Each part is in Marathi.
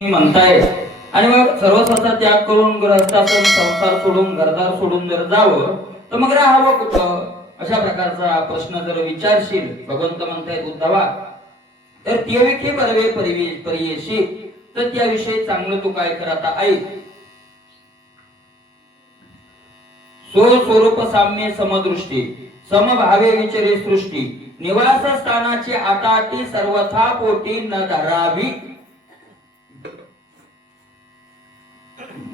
म्हणताय आणि मग सर्वस्वाचा त्याग करून ग्रहस्थाश्रम संसार सोडून घरदार सोडून जर जावं तर मग राहावं कुठं, अशा प्रकारचा प्रश्न जर विचारशील, भगवंत म्हणतायत उद्धवा, तर त्यविखे परवे परियेशी, तर त्याविषयी चांगलं तू काय कर आता ऐक. स्वस्वरूप साम्य समदृष्टी समभावे विचरे सृष्टी निवास स्थानाची आटाटी सर्वथा पोटी न धरावी.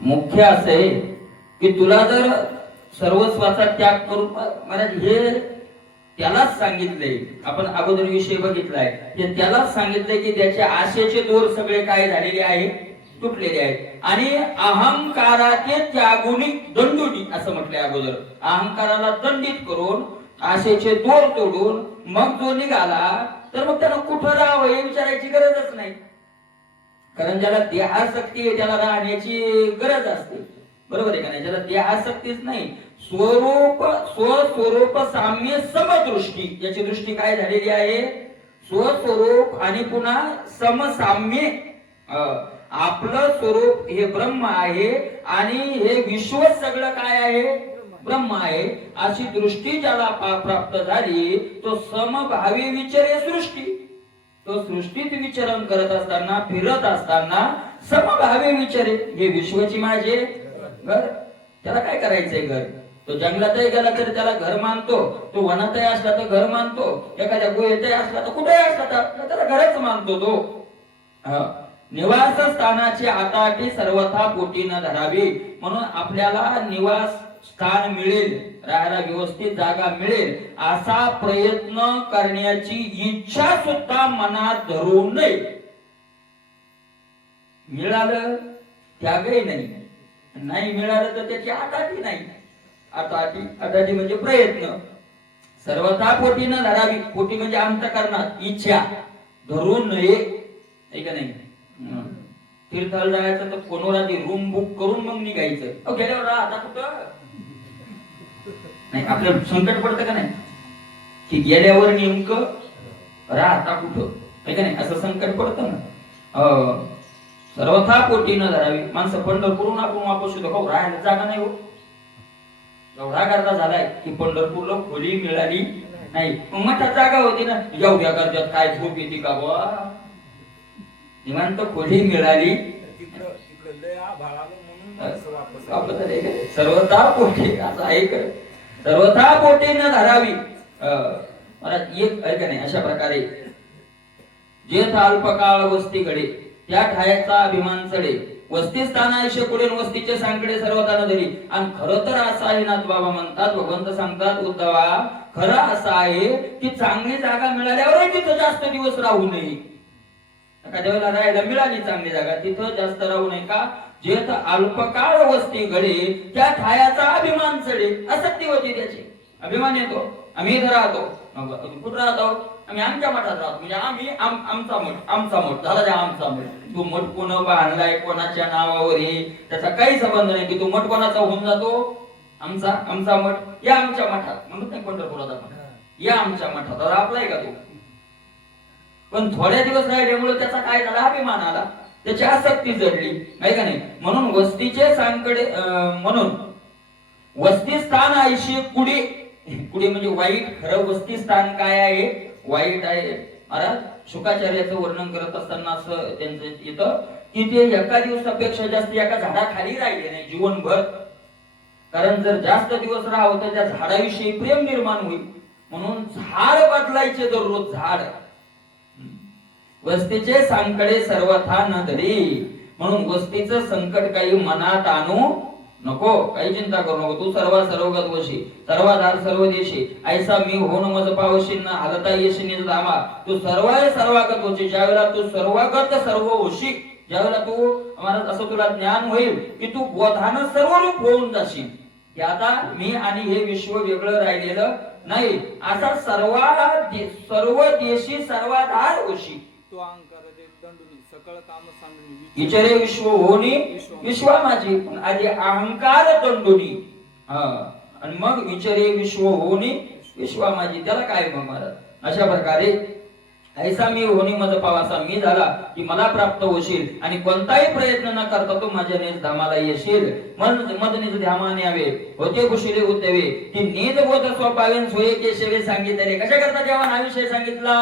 मुख्य असे की तुला जर सर्वस्वाचा त्याग करून, महाराज हे त्यालाच सांगितलंय, आपण अगोदर विषय बघितलाय, हे त्यालाच सांगितलंय की त्याच्या आशेचे दोर सगळे काय झालेले आहे, तुटलेले आहेत. आणि अहंकाराचे त्यागुनी दंडुनी असं म्हटलंय अगोदर. अहंकाराला दंडित करून आशेचे दोर तोडून मग जो निघाला तर मग त्याला कुठं राहावं हे विचारायची गरजच नाही. कारण ज्याला देहासक्ती आहे त्याला राहण्याची गरज असते, बरोबर आहे का नाही. ज्याला देहासक्तीच नाही, स्वस्वरूप साम्य समदृष्टी, याची दृष्टी काय झालेली आहे, स्वस्वरूप आणि पुन्हा समसाम्य. आपलं स्वरूप हे ब्रह्म आहे आणि हे विश्व सगळं काय आहे, ब्रह्म आहे, अशी दृष्टी ज्याला प्राप्त झाली तो समभावी विचारे सृष्टी. तो सृष्टीत विचरण करत असताना, फिरत असताना समभावे विचारे, हे विश्वची माझे घर, त्याला काय करायचंय घर. तो जंगलातही गेला तर त्याला घर मानतो, तो वनातही असला तर घर मानतो, एखाद्या गुहेतही असला तर कुठेही असला तर त्याला घरच मानतो तो. निवास स्थानाची आटाटी सर्वथा पोटी न धरावी. म्हणून आपल्याला निवास स्थान मिळेल, राहायला व्यवस्थित जागा मिळेल असा प्रयत्न करण्याची इच्छा सुद्धा मनात धरू नये. मिळालं त्यागही नाही, नाही मिळालं तर त्याची आटाटी नाही. आटाटी म्हणजे प्रयत्न. सर्वथा पोटी न धरावी, पोटी म्हणजे अंतःकरणात इच्छा धरू नये, आहे का नाही. तीर्थाला जायचं तर फोनवर आधी रूम बुक करून मग निघायचं. गेल्यावर आता कुठं नाही, आपलं संकट पडतं का नाही, की गेल्यावर नेमकं राहता कुठं, आहे का नाही, असं संकट पडतं ना. सर्वथा पोटी न धरावी. माणसं पंढरपूरून आपण वापस होतो, राहायला जागा नाही हो. एवढा गर्दा झालाय की पंढरपूरला खोली मिळाली नाही. मठात जागा होती ना, एवढ्या गर्द्यात काय झोप येते का बा, निवांत खोली मिळाली. सर्वथा पोटी असं ऐक, सर्वथा पोटी न धरावी. एक ऐका नाही, अशा प्रकारे जेथ अल्पकाळ वस्ती घडे त्या ठायाचा अभिमान चढे, वस्ती स्थानाशी पुढे वस्तीचे सांकडे सर्वथा न धरी. आणि खरं तर असं आहे ना, बाबा म्हणतात, भगवंत सांगतात, उद्धवा खरं असं आहे की चांगली जागा मिळाल्यावरही तिथं जास्त दिवस राहू नये. एखाद्या वेळेला राहायला मिळाली चांगली जागा, तिथं जास्त राहू नये. का, जेथ अल्पकाळ वस्ती घडे त्या ठायाचा अभिमान चढे. आसक्ती होती त्याची, अभिमान येतो, आम्ही इथं राहतो. कुठं राहतो, आम्ही आमच्या मठात राहतो, म्हणजे आम्ही आमचा मठ झाला, द्या आमचा मठ. तू मठ कोण बांधलाय, कोणाच्या नावावर आहे, त्याचा काही संबंध नाही. की तू मठ कोणाचा होऊन जातो, आमचा मठ, या आमच्या मठात. म्हणून नाही पंढरपुराचा मठ, या आमच्या मठात. आपलाय का तो. पण थोड्या दिवस राहिल्यामुळे त्याचा काय झाला, अभिमान आला, त्याची आसक्ती जडली, नाही का नाही. म्हणून वस्तीचे सांकडे, म्हणून वस्ती स्थान आयशी कुडी. कुडी म्हणजे वाईट, खरं वस्ती स्थान काय आहे, वाईट आहे. महाराज शुकाचार्याचं वर्णन करत असताना असं त्यांचं येतं की ते एका दिवसापेक्षा जास्त एका झाडाखाली राहिले नाही जीवनभर. कारण जर जास्त दिवस राहावं तर त्या झाडाविषयी प्रेम निर्माण होईल, म्हणून झाड बदलायचे दररोज, झाड. वस्तीचे सांकडे सर्वथा न धरी. म्हणून वस्तीचं संकट काही मनात आणू नको, काही चिंता करू नको. तू सर्वगत वशी, सर्वाधार सर्व देशी, ऐसा मी होऊन मज पावशी न हालता येशी निज धामा. तू सर्वागत वशी, ज्यावेळेला तू सर्वागत सर्व होशी, ज्यावेळेला तू महाराज असं तुला ज्ञान होईल की तू बोधानं सर्व रूप होऊन जाशील, की आता मी आणि हे विश्व वेगळं राहिलेलं नाही, असा सर्व देशी सर्वाधार होशी. विचारे विश्व होनी विश्वा माझी. आधी अहंकार दंडुनी, आणि मग विचारे विश्व होनी विश्वा माझी. त्याला काय मग महाराज, अशा प्रकारे ऐसा मी होणी मज पावासा मी झाला की मला प्राप्त होशील आणि कोणताही प्रयत्न न करता तू माझ्या निज धामाला येशील. मज निज ध्यामाने यावे होते कुशिले उद्यावे ती निज बोध स्वभावेन सोये केशवे सांगितले. कशा करता देवान हा विषय सांगितला,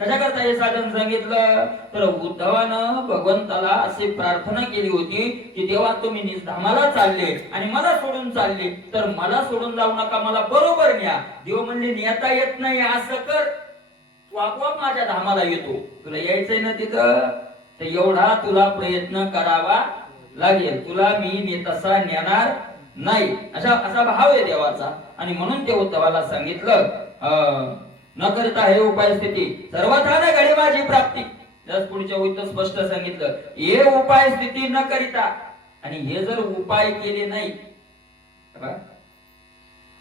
कशा करता हे साधन सांगितलं, तर उद्धवानं भगवंताला अशी प्रार्थना केली होती की देवा तुम्ही निज धामाला चालले आणि मला सोडून चालले तर मला सोडून जाऊ नका, मला बरोबर न्या. देव म्हणले नेता येत नाही असं कर, तू आपोआप माझ्या धामाला येतो. तुला यायचंय ना तिथं तर एवढा तुला प्रयत्न करावा लागेल, तुला मी तसा नेणार नाही. असा भाव आहे देवाचा. आणि म्हणून ते उद्धवाला सांगितलं न करता हे उपाय स्थिती सर्वथा न घडे माझी प्राप्ती. जस पुढच्या उद्द स्पष्ट सांगितलं हे उपाय स्थिती न करिता. आणि हे जर उपाय केले नाही,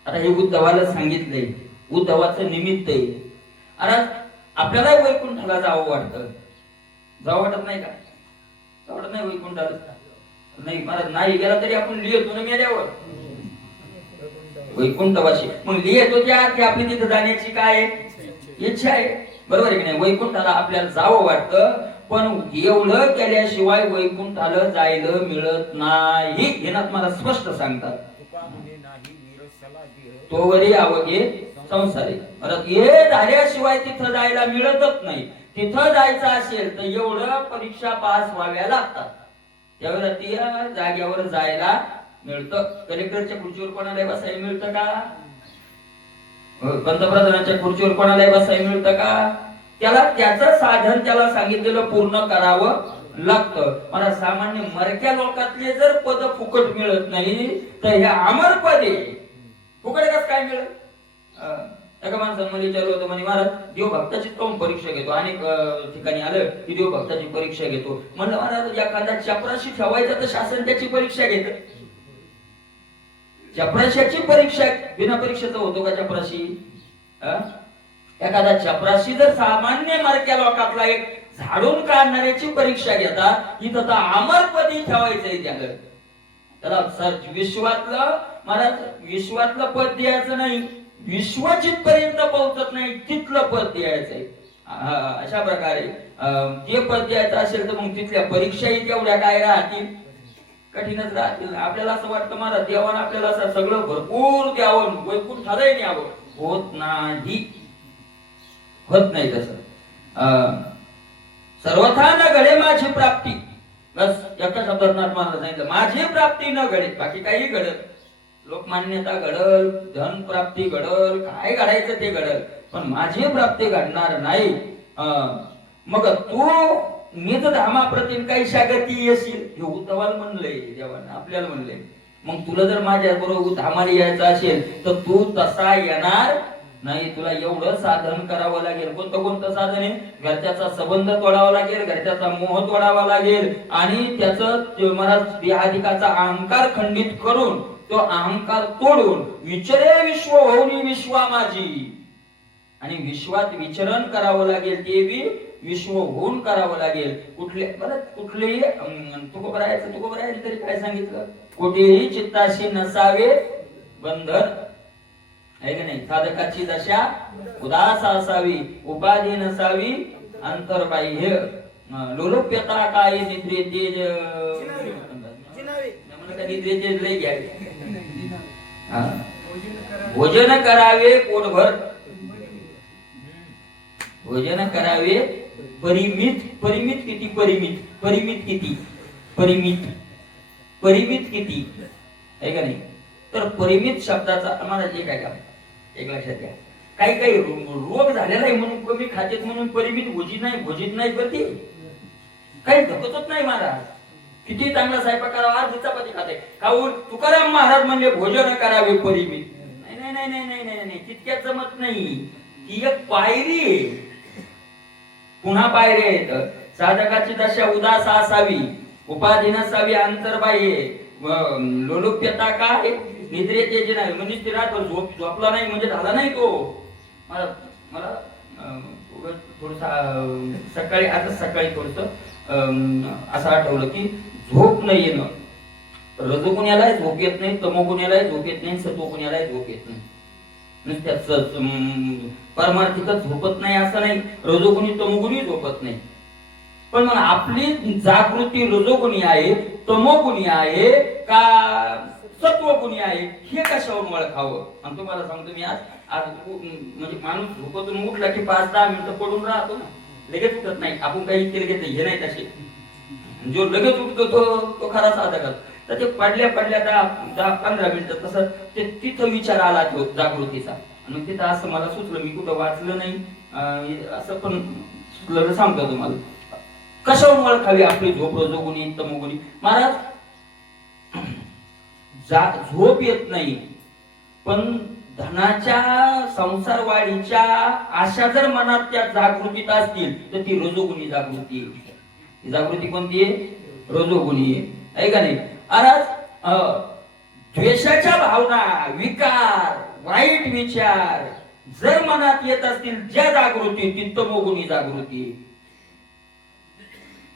आता हे उद्धवाला सांगितलंय, उद्धवाचं निमित्त आहे. अरे आपल्याला वैकुंठाला जावं वाटतं, जावं वाटत नाही का? जावं वाटत नाही वैकुंठाला? नाही महाराज, नाही गेला तरी आपण लिहितो ना मेल्यावर वैकुंठवाशी. मग लिहितो त्या आपली तिथे जाण्याची काय इच्छा आहे, बरोबर आहे की नाही? वैकुंठाला आपल्याला जावं वाटतं, पण एवढं केल्याशिवाय वैकुंठाला जायला मिळत नाही हे ना मला स्पष्ट सांगतात. तोवरी आवगे संसारी, हे झाल्याशिवाय तिथं जायला मिळतच नाही. तिथं जायचं असेल तर एवढं परीक्षा पास व्हाव्या लागतात, त्यावेळेला त्या जागेवर जायला मिळतं. कलेक्टरच्या खुर्चीवर कोणाला बसायला मिळतं का? पंतप्रधानाच्या खुर्चीवर कोणाला बसायला मिळतं का? त्याला त्याचं साधन त्याला सांगितलेलं पूर्ण करावं लागतं. मला सामान्य मरक्या लोकातले जर पद फुकट मिळत नाही तर हे अमर पद आहे. फुकट कसं काय मिळत? एका माणसाने मला विचारलं होतं, म्हणे महाराज देव भक्ताची काऊन परीक्षा घेतो? अनेक ठिकाणी आलं की देव भक्ताची परीक्षा घेतो. म्हणलं महाराज एखादा चपराशी ठेवायचा तर शासन त्याची परीक्षा घेत. चपराशाची परीक्षा बिना परीक्षेचं होतो का चपराशी? एखादा चपराशी जर सामान्य मार्क्या लोकातला एक झाडून काढणाऱ्याची परीक्षा घेतात, इथं तर अमरपदी ठेवायचंय त्याला. विश्वातलं महाराज, विश्वातलं पद द्यायचं नाही, विश्वजित पर्यंत पोहोचत नाही तिथलं पद द्यायचंय. अशा प्रकारे जे पद द्यायचं असेल तर मग तिथल्या परीक्षाही तेवढ्या काय राहतील, कठीणच राहतील. आपल्याला असं वाटतं महाराज देवानं आपल्याला असं सगळं भरपूर द्यावं, वैकुंठालाही न्यावं, होत नाही, होत नाही तसं. सर्वथा न घडे माझी प्राप्ती, बस एका शब्दात मला सांगितलं माझी प्राप्ती न घडे, बाकी काही घडत. लोकमान्यता घडल, धन प्राप्ती घडल, काय घडायचं ते घडल, पण माझी प्राप्ती घडणार नाही. मग तू निज धामा प्रतिम काही शागती येशील, हे उद्धवाला म्हणलंय देवानं, आपल्याला म्हणलंय. मग तुला जर माझ्या बरोबर धामाला यायचं असेल तर तू तसा येणार नाही. तुला एवढं साधन करावं लागेल. कोणतं साधन आहे? घरच्याचा संबंध तोडावा लागेल, घरच्याचा मोह तोडावा लागेल आणि त्याचं महाराज देहाधिकाचा अहंकार खंडित करून तो अहंकार तोडून विचरे विश्व होऊनी विश्वा माझी, आणि विश्वात विचरण करावं लागेल, ते बी विश्व होऊन करावं लागेल. कुठलेही तुकोबरायचं तरी काय सांगितलं? कुठेही चित्ताशी नसावे बंधन, आहे का नाही? साधकाची दशा उदास असावी, उपाधी नसावी अंतर्बाह्य, लोलुप्यता काय निद्रे तेज निद्रेचे लय घ्यावे. भोजन करावे पोटभर, भोजन करावे परिमित. परिमित किती? परिमित किती आहे का नाही? तर परिमित शब्दाचा आम्हाला जे काय का एक लक्षात घ्या, काही रोग झालेला आहे म्हणून कमी खातेत म्हणून परिमित भोजित नाही करते, काही धकतच नाही महाराज. किती चांगला स्वयंपाक करावा, आज चपाती खाते खाऊन तुकाराम महाराज म्हणले भोजन करावे परिमित. नाही, तितक्यात जमत नाही. ही एक पायरी आहे, पुन्हा पायरी आहेत. साधकाची दशा उदास असावी, उपाधी नसावी अंतर्बाह्य, लोलुप्यता काय निद्रेचे जे नाही म्हणजे रातभर झोपला नाही म्हणजे झाला नाही तो. मला थोडस सकाळी, आता सकाळी थोडस असं आठवलं की झोप नाही येणं, रजोगुण्यालाही झोप येत नाही, तमोगुण्यालाही झोप येत नाही, सत्वगुण्यालाही झोप येत नाही. नुसत्याच परमार्थिकच झोपत नाही असं नाही, रजोगुणी तमोगुणी झोपत नाही. पण मग आपली जागृती रजोगुणी आहे, तमोगुणी आहे का सत्वगुणी आहे, हे कशावरून ओळखावं? आणि तुम्हाला सांगतो मी, आज आज म्हणजे माणूस झोपतून उठला की 5-10 मिनिटं पडून राहतो ना, लगेच उठत नाही. आपण काही केले हे नाही तसे. जो लगेच उठतो तो खरा साधक. तर ते पडल्या 10-15 मिनिटं तसं ते तिथं विचार आला तो जागृतीचा. आणि तिथं असं मला सुचलं, मी कुठं वाचलं नाही असं, पण सुचलं सांगतो तुम्हाला. कशावरून ओळखावी आपली झोप रजोगुणी तमोगुणी? महाराज, झोप येत नाही, पण धनाच्या संसार वाढीच्या आशा जर मनात त्या जागृतीत असतील तर ती रजोगुणी जागृती आहे. ही जागृती कोणती आहे? रजोगुणी आहे का नाही? आज द्वेषाच्या भावना, विकार, वाईट विचार जर मनात येत असतील, ज्या जागृती ती तमोगुणी जागृती.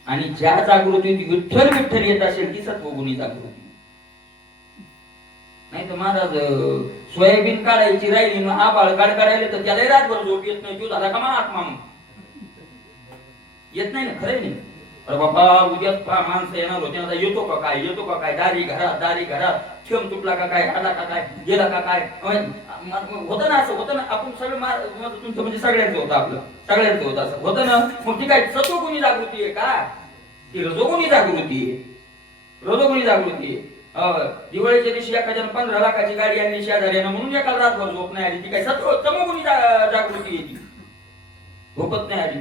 आणि ज्या जागृतीत विठ्ठल विठ्ठल येत असेल ती सत्वगुणी जागृती. नाही तर महाराज, सोयाबीन काढायची राहिली ना, आबाळ काढ काढायला तर त्याला रातभर झोप येत नाही. तो झाला का महात्मा? येत नाही ना, खरं नाही. अरे बाबा, उद्या माणसं येणार होते ना, येतो का काय, येतो का काय, दारी घरात थेंब तुटला का काय, आला का काय, गेला का काय, होतं ना, असं होतं ना. आपण सगळं तुमचं म्हणजे सगळ्यांचं होतं, आपलं सगळ्यांचं होतं, असं होतं ना. मग ती काय सत्वगुणी जागृती आहे का? ती रजोगुणी जागृती आहे. रजोगुणी जागृती आहे. दिवाळीच्या दिवशी एखाद्यानं 15 लाखाची गाडी आणली शेजाऱ्यानं, म्हणून एका रातभर झोप नाही आली. ती काय तमोगुणी जागृती आहे, ती झोपत नाही आली.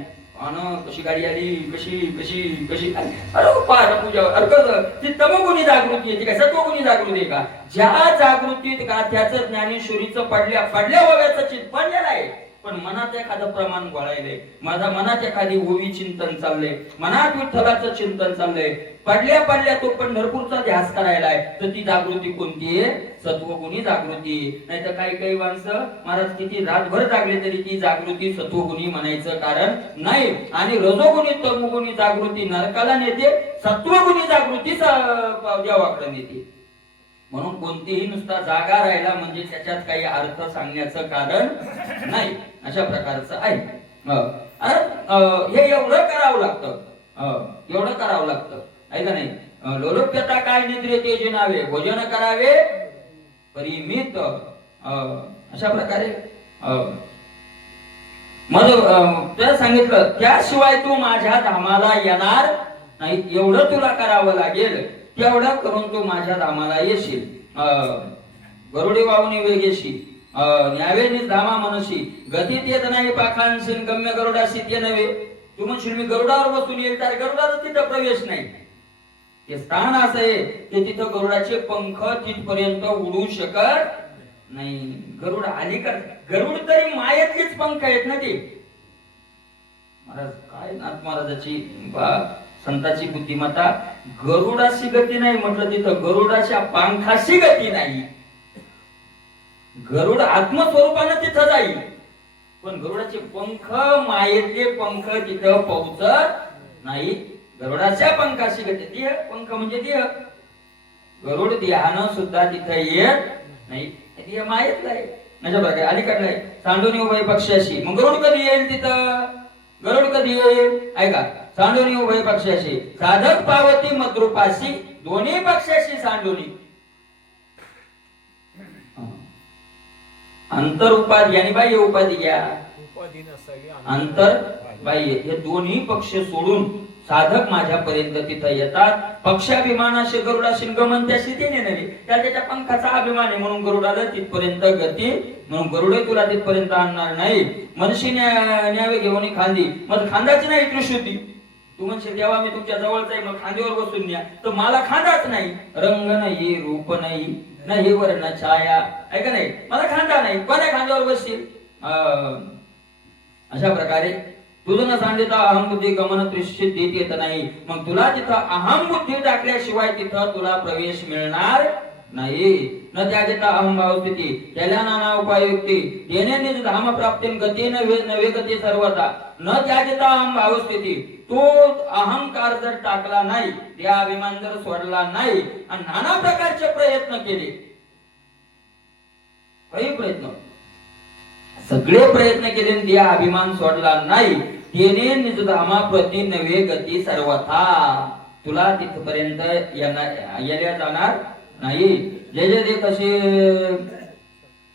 कशी गाडी आली, कशी कशी कशी अरे पूजा, अरे ती तमोगुणी जागृती आहे. ती काय सत्वगुणी जागृती आहे का? ज्या जागृतीत का त्याचं ज्ञानेश्वरीचं पडल्या वव्याचं चित पडलेलं आहे, पण मनात एखादं प्रमाण गोळायलंय, माझा मनात एखादी ओवी चिंतन चाललंय, मनात विठ्ठलाचं चिंतन चाललंय, पडल्या तो पंढरपूरचा ध्यास करायलाय, तर ती जागृती कोणती आहे? सत्वगुणी जागृती. नाही तर काही माणसं महाराज किती रातभर जागले तरी ती जागृती सत्वगुणी म्हणायचं कारण नाही. आणि रजोगुणी तमोगुणी जागृती नरकाला नेते, सत्वगुणी जागृती देवाकडे नेते. म्हणून कोणतीही नुसता जागा राहिला म्हणजे त्याच्यात काही अर्थ सांगण्याचं कारण नाही, अशा प्रकारचं आहे. हे एवढं करावं लागतं, आहे का नाही? लोलोप्यता काय निद्रेते जे नावे, भोजन करावे परिमित. अशा प्रकारे मला सांगितलं, त्याशिवाय तू माझ्या धामाला येणार नाही. एवढं तुला करावं लागेल, तेवढं करून तू माझ्या धामाला येशील. गरुडे वाहून वेगेशी, न्यावे धामा मनशी, गतीत येत नाही पाखांशील, गम्य गरुडाशी ते नव्हे. तू म्हणशील मी गरुडावर बसून येईल, तर गरुडाचा तिथं प्रवेश नाही. ते स्थान असं आहे की तिथं गरुडाचे पंख तिथपर्यंत उडू शकत नाही. गरुड अलीकड, गरुड तरी मायेतलीच पंख आहेत ना ते. महाराज काय नाथ महाराजाची संताची बुद्धिमत्ता. गरुडाशी गती नाही म्हटलं, तिथं गरुडाच्या पंखाशी गती नाही. गरुड आत्मस्वरूपानं तिथं जाईल, पण गरुडाचे पंख, मायेतले पंख तिथं पोहोचत नाही. गरुडाच्या पंखाशी गती, देह पंख म्हणजे देह. गरुड देहानं सुद्धा तिथं येत नाही, देह मायेतला आहे. अशा प्रकारे अलीकडला आहे. सांडोनी उभय पक्षाशी, मग गरुड कधी येईल तिथं? गरुड कधी येईल? ऐका, सांडोनी उभय पक्षाशी, साधक पावती मद्रूपाशी, दोन्ही पक्षाशी सांडोनी. अंतर उपाधी आणि बाह्य उपाधी घ्या. अंतर बाह्य हे दोन्ही पक्ष सोडून साधक माझ्यापर्यंत तिथं येतात. पक्षाभिमानाशी गरुडाशी गमन त्याशी ते नेणारे, त्याच्या पंखाचा अभिमान आहे म्हणून गरुडाला तिथपर्यंत गती, म्हणून गरुडे तुला तिथपर्यंत आणणार नाही. मनशी न्यावे घेऊन खांदी, मग खांदाची नाही त्रिशुद्धी. तू म्हणशील देवा मी तुमच्या जवळच आहे, मग खांद्यावर बसून न्या, तर मला खांदाच नाही. रंग नाही, रूप नाही, नाही वर्ण छाया, आहे का नाही? मला खांदा नाही, कोणा खांद्यावर बसशील? अशा प्रकारे तुझं न सांगितलं अहम बुद्धी गमन त्रिशुद्धी देत येत नाही. मग तुला तिथं अहम बुद्धी टाकल्याशिवाय तिथं तुला प्रवेश मिळणार नाही. न त्याच्या अहम भाव स्थिती, त्याला नाना उपायुक्ती, येणे धाम प्राप्ती गती नवे गती सर्वता. न त्याच्या अहम भाव स्थिती, तो अहंकार जर टाकला नाही, त्या अभिमान जर सोडला नाही, आणि नाना प्रकारचे प्रयत्न केले, काही प्रयत्न सगळे प्रयत्न केले आणि त्या अभिमान सोडला नाही. तेने निजधामा प्रति नवे गती सर्वथा. तुला तिथपर्यंत येण्या जाणार नाही. जे जे ते कसे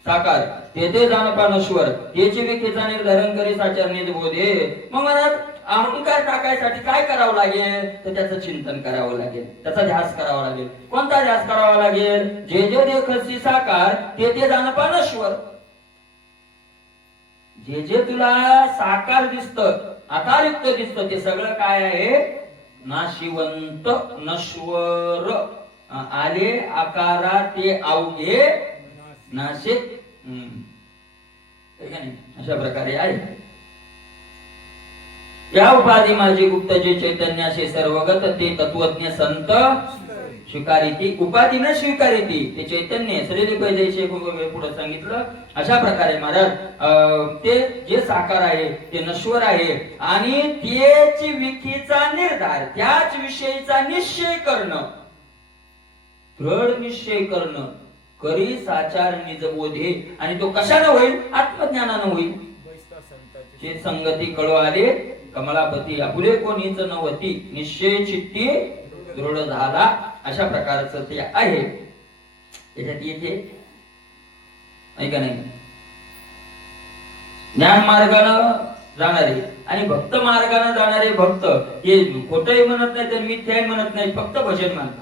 साकार तेथे जाणपा नश्वर त्याची विखेचा निर्धारण करी साचरणी बोधे. मग मला अहंकार टाकायसाठी काय करावं लागेल तर त्याचं चिंतन करावं लागेल, त्याचा ध्यास करावा लागेल. कोणता ध्यास करावा लागेल? जे जे देखसी साकार ते जाणपा नश्वर. जे जे तुला साकार दिसतं, आकारयुक्त दिसतं, ते सगळं काय आहे? नाशिवंत, नश्वर. आले आकारा ते अवघे नाशिक. अशा प्रकारे आहे. या उपाधी माझी गुप्त जे चैतन्याशी सर्वगत ते तत्वज्ञ संत स्वीकारिती. उपाधी न स्वीकारिती ते चैतन्य शरीर पैदेशे पुढे सांगितलं. अशा प्रकारे महाराज ते जे साकार आहे ते नश्वर आहे आणि त्याची विखीचा निर्धार, त्याच विषयीचा निश्चय करणं, दृढ निश्चय करणं करी साचार निजबोधे. आणि तो कशाने होईल? आत्मज्ञानानं होईल. जे संगती कळो आले कमलापती आपुले कोणीच नवती निश्चय चित्ती दृढ झाला. अशा प्रकारचं ते आहे. त्याच्यात येते ऐका नाही, ज्ञान मार्गानं जाणारे आणि भक्त मार्गाने जाणारे भक्त हे खोटंही म्हणत नाही आणि मिथ्याही म्हणत नाही, फक्त भजन म्हणतात.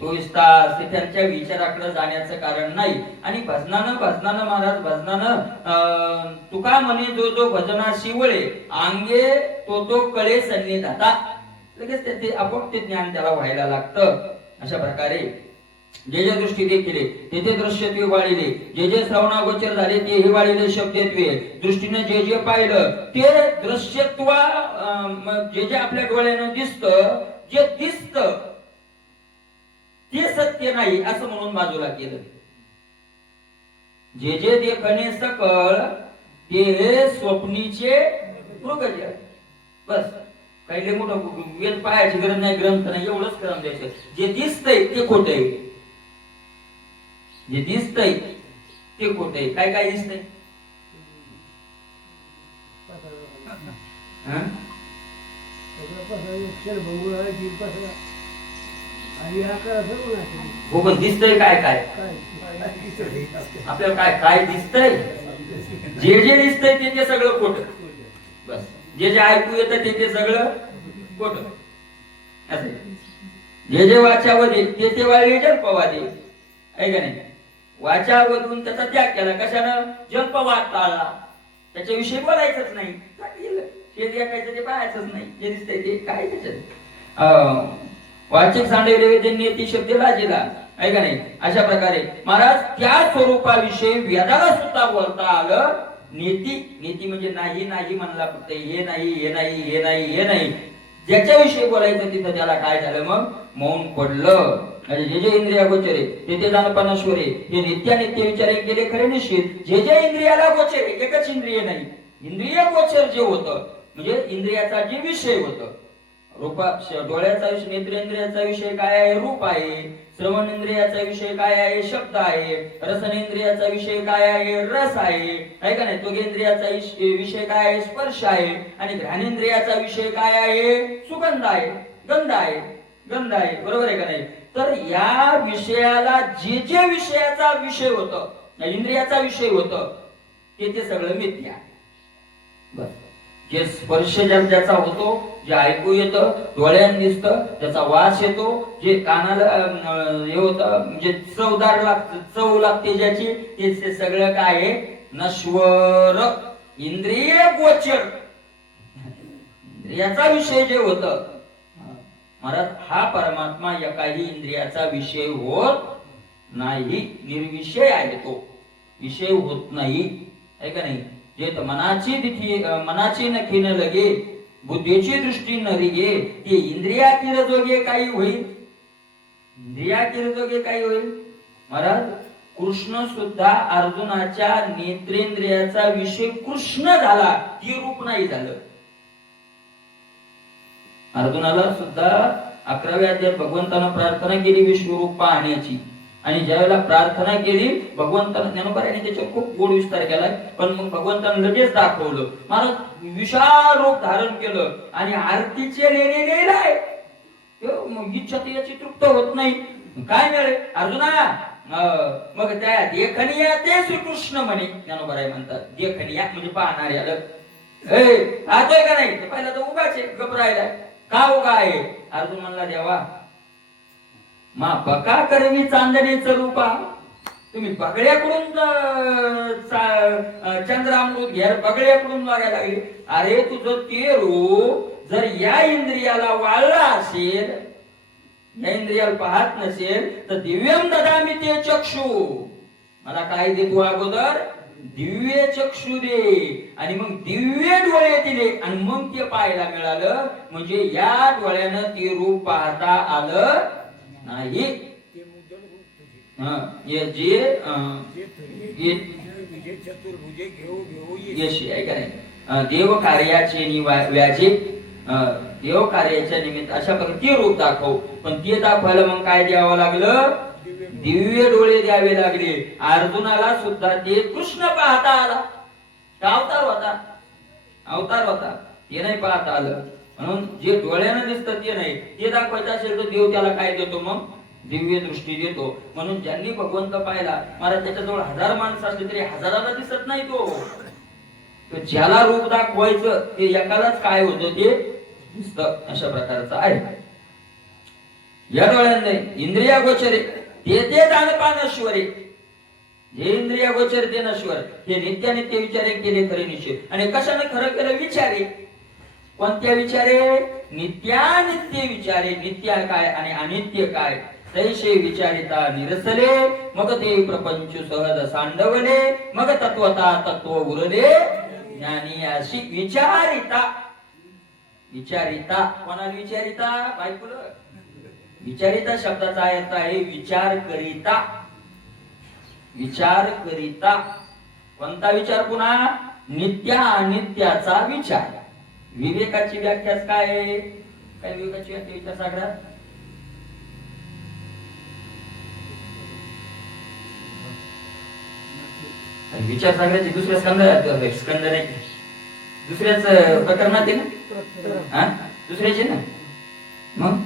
24 तास ते त्यांच्या विचाराकडे जाण्याचं कारण नाही. आणि भजनानं महाराज भजनानं तुका म्हणे जो जो भजना शिवळे अंगे तो कळे सन्निधाता. लगेच ते आपोआप ते ज्ञान त्याला व्हायला लागतं. अशा प्रकारे जे जे दृष्टी देखिले ते ते दृश्यत्वे वाढिले, जे जे श्रवणागोचर झाले ते हे वाढिले शब्दत्वे. दृष्टीने जे जे पाहिलं ते दृश्यत्व, जे जे आपल्या डोळ्यानं दिसतं, जे दिसतं ते सत्य नाही असं म्हणून बाजूला केलं. जे जे देखणे सकळ ते स्वप्नीचे मृगज. बस काही मोठं वेद पाहायची गरज नाही, ग्रंथ नाही, एवढंच करून द्यायचं. जे दिसतंय ते खोट आहे, जे दिसतंय ते खोट आहे. काय काय दिसतंय? हो पण दिसतंय काय काय? आपल्याला काय काय दिसतंय? जे जे दिसतंय ते सगळं खोट. बस जे जे ऐकू येतं ते सगळं खोट. असे जे जे वाचावते ते वाळले जल्पवादे. ऐका नाही, वाचावधून त्याचा त्याग केला. कशानं? जल्पवाद टाळला, त्याच्याविषयी बोलायचंच नाही. जे ऐकायचं ते पाहायचंच नाही, जे दिसतंय ते काय त्याच्यात. वाचिक सांडवले त्यांनी ती शब्द लाजिला. ऐका नाही, अशा प्रकारे महाराज त्या स्वरूपाविषयी वेदाला सुद्धा बोलता आलं. नीती म्हणजे नाही नाही म्हणला, फक्त हे नाही हे नाही हे नाही हे नाही. ज्याच्याविषयी बोलायचं तिथं त्याला काय झालं? मग मौन पडलं. जे जे इंद्रिया गोचरे ते जाणपणाश्वरे हे नित्यानित्य विचार केले खरे निश्चित. जे जे इंद्रियाला गोचरे, एकच इंद्रिय नाही, इंद्रिय गोचर जे होतं म्हणजे इंद्रियाचा जे विषय होतं, रूपा डोळ्याचा विषय, नेत्रेंद्रियाचा विषय काय आहे? रूप आहे. श्रवण इंद्रियाचा विषय काय आहे? शब्द आहे. रसनेंद्रियाचा विषय काय आहे? रस आहे. का नाही? त्वगेंद्रियाचा विषय काय आहे? स्पर्श आहे. आणि घ्राणेंद्रियाचा विषय काय आहे? सुगंध आहे, गंध आहे, गंध आहे. बरोबर आहे का नाही? तर या विषयाला जे जे विषयाचा विषय होतं, इंद्रियाचा विषय होतं ते सगळं मिथ्या. बस जे स्पर्श ज्याचा होतो, जे ऐकू येतं, डोळ्यानं दिसतं, त्याचा वास येतो, जे कानाला हे होतं म्हणजे चव लागते ज्याची, ते सगळं काय आहे? नश्वर. इंद्रिय गोचर इंद्रियाचा विषय जे होतं महाराज, हा परमात्मा एकाही इंद्रियाचा विषय होत नाही. निर्विषय आहे तो, विषय होत नाही. आहे का नाही? जे मनाची नखी न लगे, बुद्धीची दृष्टी न रिगे, ते इंद्रियातील जोगे काही होईल. इंद्रियातील जोगे काही होईल. महाराज कृष्ण सुद्धा अर्जुनाच्या नेत्रेंद्रियाचा विषय कृष्ण झाला, ती रूप नाही झालं. अर्जुनाला सुद्धा 11व्या अध्यायात भगवंतानं प्रार्थना केली विश्वरूप पाहण्याची. आणि ज्यावेळेला प्रार्थना केली भगवंतानं, ज्ञानोबारायांनी त्याच्यावर खूप गोड विस्तार केलाय, पण मग भगवंतानं लगेच दाखवलं. महाराज विशाल रूप धारण केलं आणि आरतीचे लेणे लिहिलाय. मग इच्छा याची तृप्त होत नाही. काय मिळेल अर्जुना? मग त्या देखणिया ते श्रीकृष्ण म्हणे. ज्ञानोबाराय म्हणतात देखणिया म्हणजे पाहणाऱ्याला. आतोय का नाही? पहिला तर उगाच घबरायला. का उगा आहे? अर्जुन म्हणला देवा मा बका करवी चांदणीचं रूपा, तुम्ही बगड्याकडून चंद्रामृत घ्या, बगड्याकडून लागायला लागले. अरे तुझं ते रूप जर या इंद्रियाला वाळला असेल, या इंद्रियाला पाहत नसेल, तर दिव्यम ददामी ते चक्षु, मला काय दे तू अगोदर? दिव्य चक्षु दे. आणि मग दिव्य डोळे दिले आणि मग ते पाहायला मिळालं. म्हणजे या डोळ्यानं ते रूप पाहता आलं नाही. देव कार्याचे व्याजे, देव कार्याच्या निमित्त अशा प्रकारे रूप दाखव. पण ते दाखवायला मग काय द्यावं लागलं? दिव्य डोळे द्यावे लागले. अर्जुनाला सुद्धा ते कृष्ण पाहता आला. अवतार होता, अवतार होता, ते नाही पाहता आलं. म्हणून जे डोळ्यानं दिसतं ते नाही, ते दाखवायचं असेल तर देव त्याला काय देतो? मग दिव्य दृष्टी देतो. म्हणून ज्यांनी भगवंत पाहिला, महाराज त्याच्याजवळ 1000 माणसं असली तरी 1000ला दिसत नाही तो. ज्याला रूप दाखवायचं ते एकालाच काय होतं ते दिसतं. अशा प्रकारचं आहे. या डोळ्यांनी इंद्रिया गोचरे ते दानपा नश्वरे, हे इंद्रिया गोचर ते नश्वर, हे नित्यानित्य विचारे केले खरे निश्चित. आणि कशाने खरं केलं? विचारे. कोणत्या विचारे? नित्यानित्य विचारे. नित्य काय आणि अनित्य काय तैसे विचारिता निरसले, मग ते प्रपंच सहज सांडवले, मग तत्वता तत्व उरले ज्ञानी अशी विचारिता. विचारिता कोणाला विचारिता? बायकोला. विचारिता शब्दाचा अर्थ आहे विचार करिता. विचार करिता. कोणता विचार? पुन्हा नित्या अनित्याचा विचार. विवेकाची व्याख्या काय आहे? काय विवेकाची व्याख्या विचार सागरात? विचार सागराची दुसऱ्या स्कंद नाही, दुसऱ्याच प्रकरणात आहे ना, दुसऱ्याचे ना. मग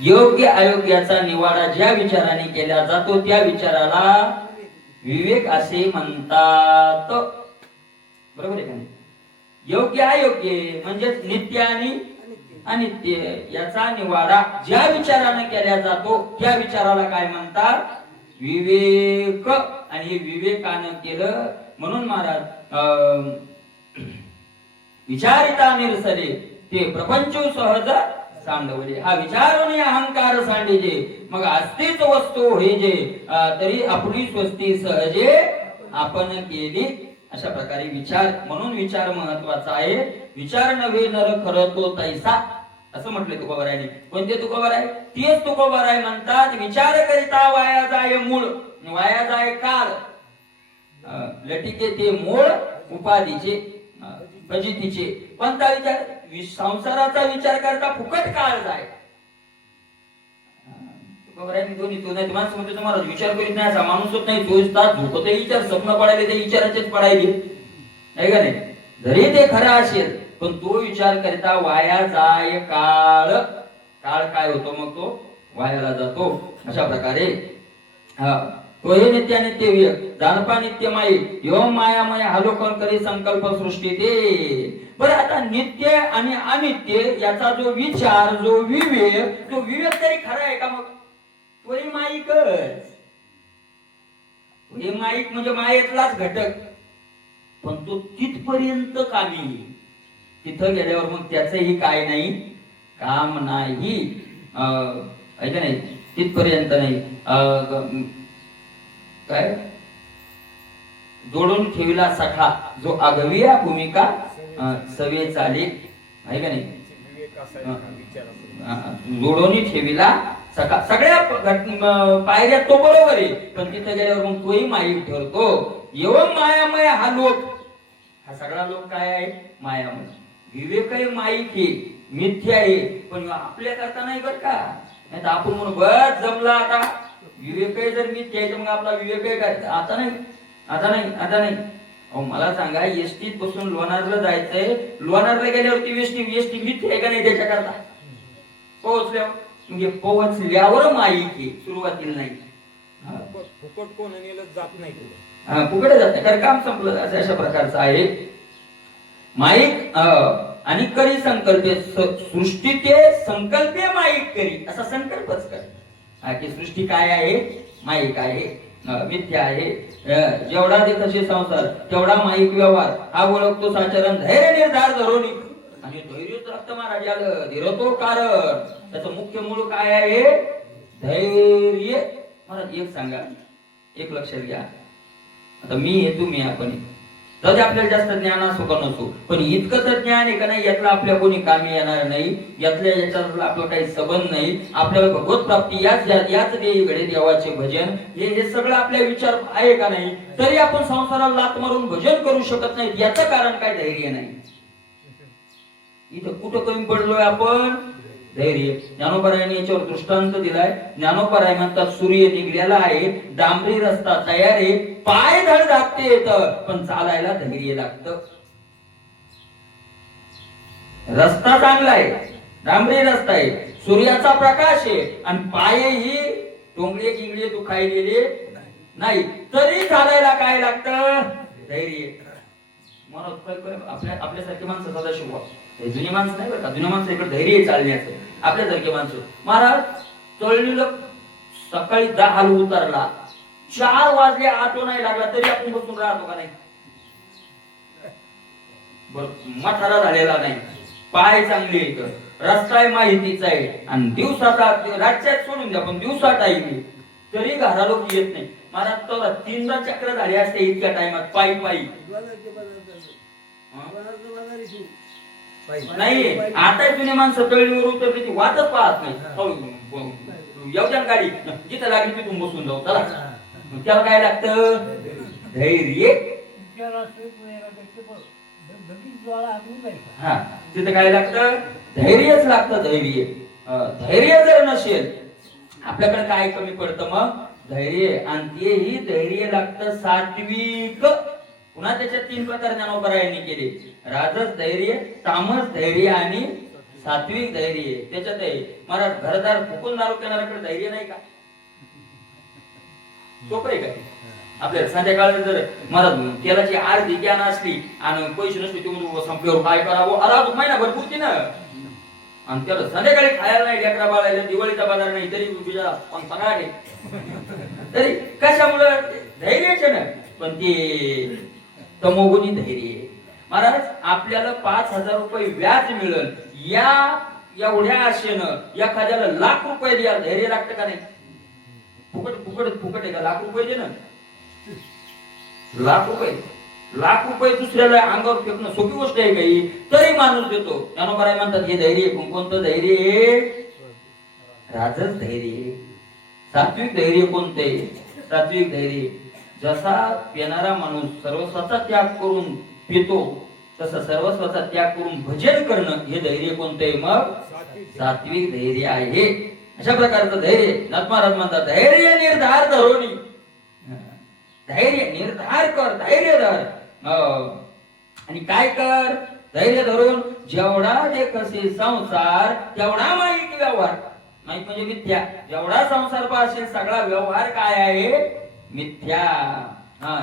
योग्य अयोग्याचा निवाडा ज्या विचाराने केला जातो त्या विचाराला विवेक असे म्हणतात. बरोबर आहे का नाही? योग्य अयोग्य म्हणजे नित्य आणि अनित्य याचा निवाडा ज्या विचाराने केला जातो त्या विचाराला काय म्हणतात? विवेक. आणि हे विवेकानं केलं म्हणून महाराज विचारिता निरसले ते प्रपंच सहज सांडवले. हा विचारोनी अहंकार सांडिजे, मग असतीच वस्तू हे जे तरी आपली स्वस्ती सहजे आपण केली. अशा प्रकारे विचार. म्हणून विचार महत्वाचा आहे. विचार नव्हे नर खरं तो तैसा, असं म्हटले तुकोबारायांनी. कोणते तुकोबाराय? तेच तुकोबाराय म्हणतात विचार करिता वाया जाय मूळ, वाया जाय काळ. लटिके ते मूळ उपाधीचे फजितीचे. कोणता विचार? संसाराचा विचार करता फुकट काळ जाय. दोन्ही तो नाही माणसं म्हणतो तुम्हाला विचार करीत नाही, असा माणूसच नाही. 24 तास झोपत विचार, स्वप्न पडायले ते विचाराचेच पडायले, नाही का नाही? जरी ते खरं असेल पण तो विचार करता वाया जाय काळ. काळ काय होतो? मग तो वायाला जातो. अशा प्रकारे तो हे नित्यानित्य विवेक जानपा नित्य माई एवं मायामय हालोकन करी संकल्प सृष्टी ते. बरं आता नित्य आणि अनित्य याचा जो विचार, जो विवेक, तो विवेक तरी खरा आहे का? मग तोही माईकच. हे माईक म्हणजे मायेतलाच घटक, पण तो तिथपर्यंत कामी. तिथं गेल्यावर मग त्याचंही काय नाही, काम नाही. ऐका नाही, तिथपर्यंत नाही. काय जोडून ठेवला सखा जो आगविया भूमिका सवे चाले, आहे का नाही? जोडून ठेविला सखा. सगळ्या पायऱ्या तो बरोबर आहे, पण तिथे गेल्यावर मग तोही माईक ठरतो. एवढं मायामय हा लोक, हा सगळा लोक काय आहे? मायामय. विवेकही माईक आहे, मिथ्या आहे, पण आपल्या करता नाही बर का. नाही तर आपण म्हणून बस जमला आता विवेक आहे जर मिथ्या आहे तर मग आपला विवेक आहे काय? आता नाही, आता नाही, आता नाही. अहो मला सांगा, एसटीत बसून लोणारला जायचंय, लोणारला गेल्यावरती एसटी मिथ्या आहे का नाही त्याच्याकरता? पोहोचल्यावर म्हणजे पोहोचल्यावर माईक आहे, सुरुवातीला नाही. फुकट कोण नेलं जात नाही पुढे. फुकट जात नाही, कारण काम संपलं. अशा प्रकारचं आहे माईक. आणि करी संकल्पे सृष्टी ते संकल्पे माईक करी, असा संकल्पच कर की सृष्टी काय आहे, माईक आहे, मिथ्या आहे. जेवढा ते तसे संसार तेवढा माईक व्यवहार, हा ओळखतो साचरण धैर्य निर्धार धरून. आणि धैर्यच रक्त महाराज आलं धीरतो कारण. त्याचं मुख्य मूळ काय आहे? धैर्य. महाराज एक सांगा, एक लक्षात घ्या. आता मी आहे, तुम्ही आपण तर आपल्याला जास्त ज्ञान असो का नसो, पण इतकं तर ज्ञान आहे का नाही, यातलं आपल्या कोणी कामी येणार नाही, याच्यातला आपलं काही संबंध नाही. आपल्याला भगवत प्राप्ती याच देवीकडे देवाचे भजन हे सगळं आपल्या विचार आहे का नाही, तरी आपण संसाराला लात मारून भजन करू शकत नाही. याचं कारण काय? धैर्य नाही. इथं कुठं कमी पडलोय आपण? धैर्य. ज्ञानोबरायांनी याच्यावर दृष्टांत दिलाय. ज्ञानोबराय म्हणतात सूर्य निघलेला आहे, डांबरी रस्ता तयार आहे, पाय धड धाकते येत, पण चालायला धैर्य लागतं. रस्ता चांगला आहे, डांबरी रस्ता आहे, सूर्याचा प्रकाश आहे, आणि पायही टोंगळे गिंगळे दुखायलेले नाही, तरी चालायला काय लागतं? धैर्य. म्हणून आपल्यासारखे माणसं सदाशिव, जुनी माणसं नाही बरं का, जुन्या माणसं इकडे धैर्य चालण्याचं. आपल्यासारखे माणसं, महाराज तळणीला सकाळी 10 उतरला, 4 वाजले, ऑटो नाही लागला, तरी आपण बसून राहतो का नाही? म्हातारा झालेला नाही, पाय चांगले आहेत, रस्ता माहितीचा आहे, आणि दिवसाचा राज्यात सोडून द्या, पण दिवसात आहे तरी घरा लोक येत नाही. महाराज तर 3दा चक्र झाले असते इतक्या टाइमात पायी पायी. नाही आता जुने माणसं तळीवर उतरली ती वाटच पाहत नाही, एवढ्या गाडी जिथं लागली तिथून बसून जाऊ. चला, त्याला काय लागतं? धैर्य. हा, तिथं काय लागतं? धैर्यच लागतं. धैर्य. धैर्य जर नसेल आपल्याकडे काय कमी पडतं? मग धैर्य. आणि तेही धैर्य लागतं सात्विक. पुन्हा त्याच्यात 3 प्रकार ज्ञानोबरायांनी केले: राजस धैर्य, तामस धैर्य आणि सात्विक धैर्य. त्याच्यात आहे महाराज घरदार फुकून दारू पिणाऱ्याकडे धैर्य नाही का? सोपं आहे काय? आपल्या संध्याकाळी जर महाराज तेलाची अर्धी कॅन असली आणि पैसे नसले ते संपल्यावर काय करावं? अरे महिनाभर पुरती ना, आणि त्याला संध्याकाळी खायला नाही, लेकरा बाळायला दिवाळीचा बाजार नाही, तरी सगळा तरी कशामुळं? धैर्याचे ना. पण ते तमोगुणी धैर्य. महाराज आपल्याला 5,000 रुपये व्याज मिळेल या एवढ्या आशेनं एखाद्याला लाख रुपये द्या, धैर्य लागतं का नाही? फुकट फुकट फुकट आहे का? लाख रुपये दे ना, लाख रुपये दुसऱ्याला अंगावर फेकणं सोपी गोष्ट आहे काही? तरी माणूस देतो. ज्ञानोबराय म्हणतात हे धैर्य. कोणतं धैर्य? राजस धैर्य. सात्विक धैर्य कोणते? सात्विक धैर्य. जसा पिणारा माणूस सर्वस्वाचा त्याग करून पितो, तसा सर्वस्वाचा त्याग करून भजन करणं हे धैर्य कोणते? मग सात्विक धैर्य आहे. अशा प्रकारचं धैर्य नाथ महाराज म्हणतात धैर्य निर्धार धरोनी. धैर्य निर्धार कर, धैर्य धर. आणि काय कर? धैर्य धरून जेवढा देखसे संसार तेवढा माईक व्यवहार. माईक म्हणजे मिथ्या. जेवढा संसार पाहशील सगळा व्यवहार काय आहे? मिथ्या.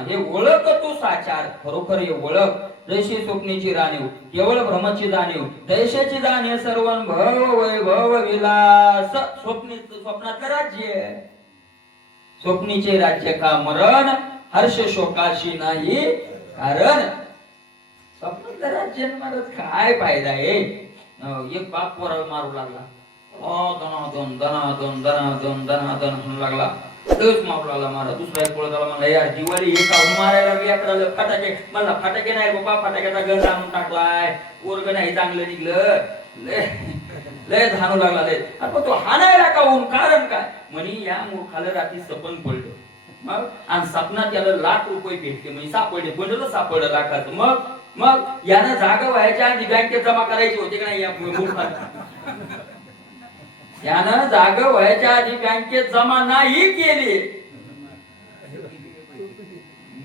हे ओळख तू साचार. खरोखर हे ओळख. जैशी स्वप्नीची राणीव, केवळ भ्रमाची जाणीव, दैशाची जाणे सर्वन भव वैभव विलास. स्वप्नातलं राज्य, स्वप्नीचे राज्य का मरण, हर्ष शोकाशी नाही कारण. स्वप्नातलं राज्य महाराज काय फायदा आहे? एक बाप पोराला मारू लागला, दनादन दनादन दनादन दनादन म्हणू लागला, तोच मारू लागला महाराज. दुसरा एक पोळा मला यार दिवाळी हे काढून मारायला लागली, फटाके मला फटाके नाही बाबा, फटाक्याचा गंज आणून टाकलाय, पोरग नाही चांगलं निघलं, लय धानू लागला लय. पण तो हाणायला काहून? कारण काय? म्हणी या मूर्खाला रात्री सपन पडलं, मग आणि सपनात त्याला लाख रुपये भेटले, म्हणजे सापडले, बंडल सापडलं लाखाचं. मग यानं जागा व्हायच्या आधी बँकेत जमा करायची होते का नाही या मूर्खाला? यानं जाग व्हायच्या आधी बँकेत जमा नाही केली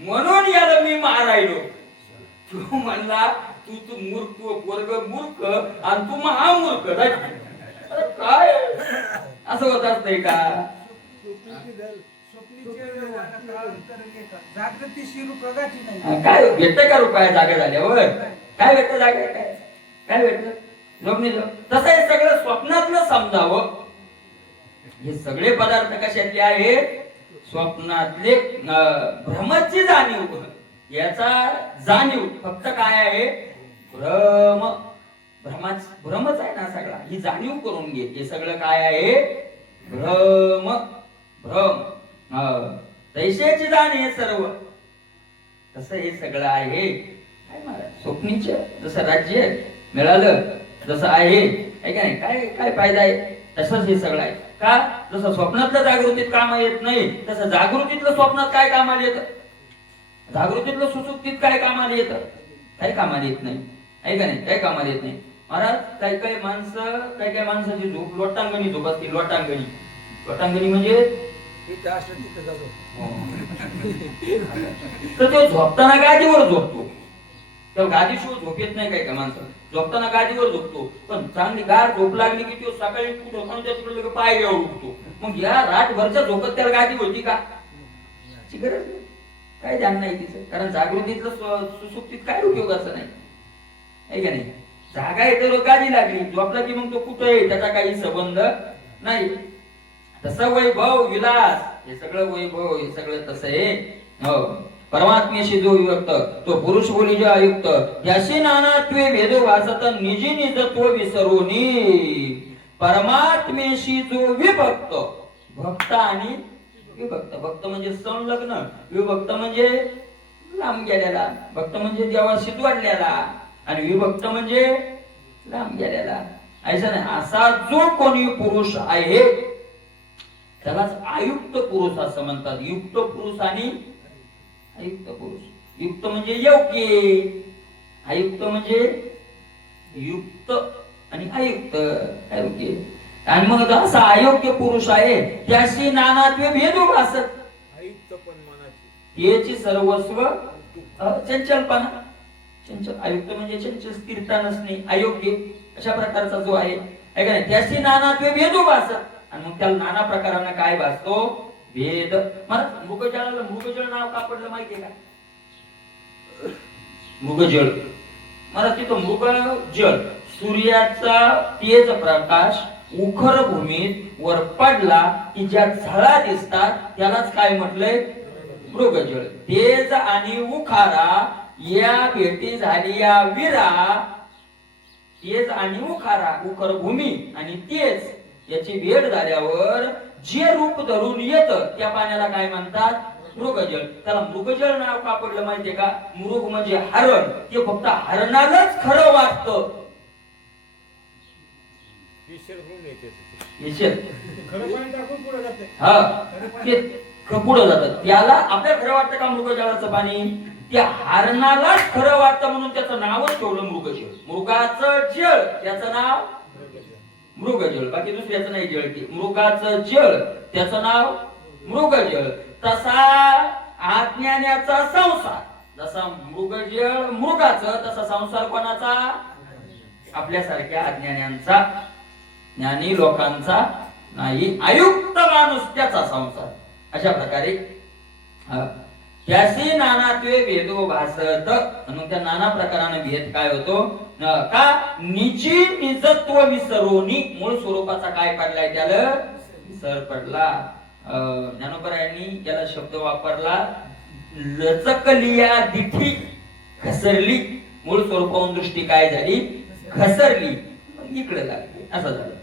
म्हणून याला मी मारायलो. तू म्हणला तू मूर्ख, वर्ग मूर्ख आणि तू महामूर्ख. अरे काय असं होत असतंय का? जागृतीशी रूपगाठी नाही. काय भेटत का रुपया जागा झाल्यावर? काय भेटत जागा? काय भेटत? झोपणी तसं हे सगळं स्वप्नातलं समजावं. हे सगळे पदार्थ कशातले आहेत? स्वप्नातले. भ्रमाची जाणीव, याचा जाणीव फक्त काय आहे? भ्रमच आहे ना सगळा. ही जाणीव करून घे. हे सगळं काय आहे? भ्रम. तैशाची जाणीव सर्व. तसं हे सगळं आहे. काय महाराज स्वप्नीच जसं राज्य मिळालं जसं आहे का नाही? काय फायदा आहे? तसंच हे सगळं आहे. का? जसं स्वप्नातलं जागृतीत काम येत नाही तसं जागृतीतलं स्वप्नात काय कामाला येतं? जागृतीतलं सुसुप्तीत काय कामाला येतं? काही कामाला येत नाही. आहे का नाही? काही कामाला येत नाही. महाराज काही माणसाची झोप लोटांगणी झोप असते. लोटांगणी म्हणजे तर तो झोपताना गादीवर झोपतो. तर गादीशिवाय झोप येत नाही. काय माणसं झोपताना गादीवर झोपतो, पण चांगली गार झोप लागली की तो सकाळी तिकडे पाय घेऊन उठतो. मग या रातभरच्या झोपत त्याला गादी होती का? गरज नाही. काय ध्यान नाही तिचं. कारण जागृतीतलं सुसुप्तीत काय उपयोगाचं नाही. आहे का नाही? जागा येते गादी लागली, झोपला की मग तो कुठं आहे त्याचा काही संबंध नाही. तसं वैभव विलास हे सगळं वैभव हे सगळं तसं आहे. हो, परमात्म्याशी जो विभक्त तो पुरुष बोली जो आयुक्त याशी नानात्वे भेदो वासत निजी निजत्व विसरोनी. परमात्म्याशी जो विभक्त, भक्त आणि विभक्त. भक्त म्हणजे संलग्न, विभक्त म्हणजे लांब गेलेला. भक्त म्हणजे देवाशी जोडलेला आणि विभक्त म्हणजे लांब गेलेला. ऐसा नाही. असा जो कोणी पुरुष आहे त्यालाच आयुक्त पुरुष असं म्हणतात. युक्त पुरुष आणि अयुक्त पुरुष. युक्त म्हणजे योग्य, अयुक्त म्हणजे युक्त आणि अयुक्त अयोग्य. आणि मग असा अयोग्य पुरुष आहे त्याशी नानात्वे भेद भासत. अयुक्त पण मनाची याची सर्वस्व चंचलपणा. चंचल अयुक्त म्हणजे चंचल, स्थिरता नसणे. अयोग्य अशा प्रकारचा जो आहे का नाही त्याशी नानात्वे भेद भासत. आणि मग त्याला नाना प्रकारांना काय भासतो? भेद. मला मृगजळ नाव का पडलं माहितीये का? मृगजळ. मला तिथं मृगजळ सूर्याचा तेज प्रकाश उखर भूमीत वर पडला की ज्या झळा दिसतात त्यालाच काय म्हटलंय? मृगजळ. तेज आणि उखारा या भेटी झाली या विरा. तेज आणि उखारा, उखर भूमी आणि तेज याची भेट झाल्यावर जे रूप धरून येतं त्या पाण्याला काय म्हणतात? मृगजळ. त्याला मृगजळ नाव का पडलं माहितीये का? मृग म्हणजे हरण. ते फक्त हरणालाच खरं वाटतं. पुढे जात त्याला आपल्या खरं वाटतं का मृगजळाचं पाणी? त्या हरणालाच खरं वाटतं म्हणून त्याचं नावच ठेवलं मृगजळ. मृगाचं जळ त्याचं नाव मृगजळ. बाकी दुसऱ्याचं नाही जळ. की मृगाचं जळ त्याचं नाव मृगजळ. तसा अज्ञानाचा संसार. जसा मृगजळ मृगाचं तसा संसार कोणाचा? आपल्यासारख्या अज्ञानांचा. ज्ञानी लोकांचा नाही. अयुक्त माणूस त्याचा संसार. अशा प्रकारे त्याशी नानात्वे भेदो भासत. म्हणून त्या नाना प्रकाराने भेद काय होतो? का? निजी निजत्व विसरोनी. मूळ स्वरूपाचा काय पडलाय? त्याला विसर पडला. ज्ञानोबरायांनी याला शब्द वापरला लचकलिया दिठी, घसरली. मूळ स्वरूपावरून दृष्टी काय झाली? घसरली, इकडे लागली. असं झालं.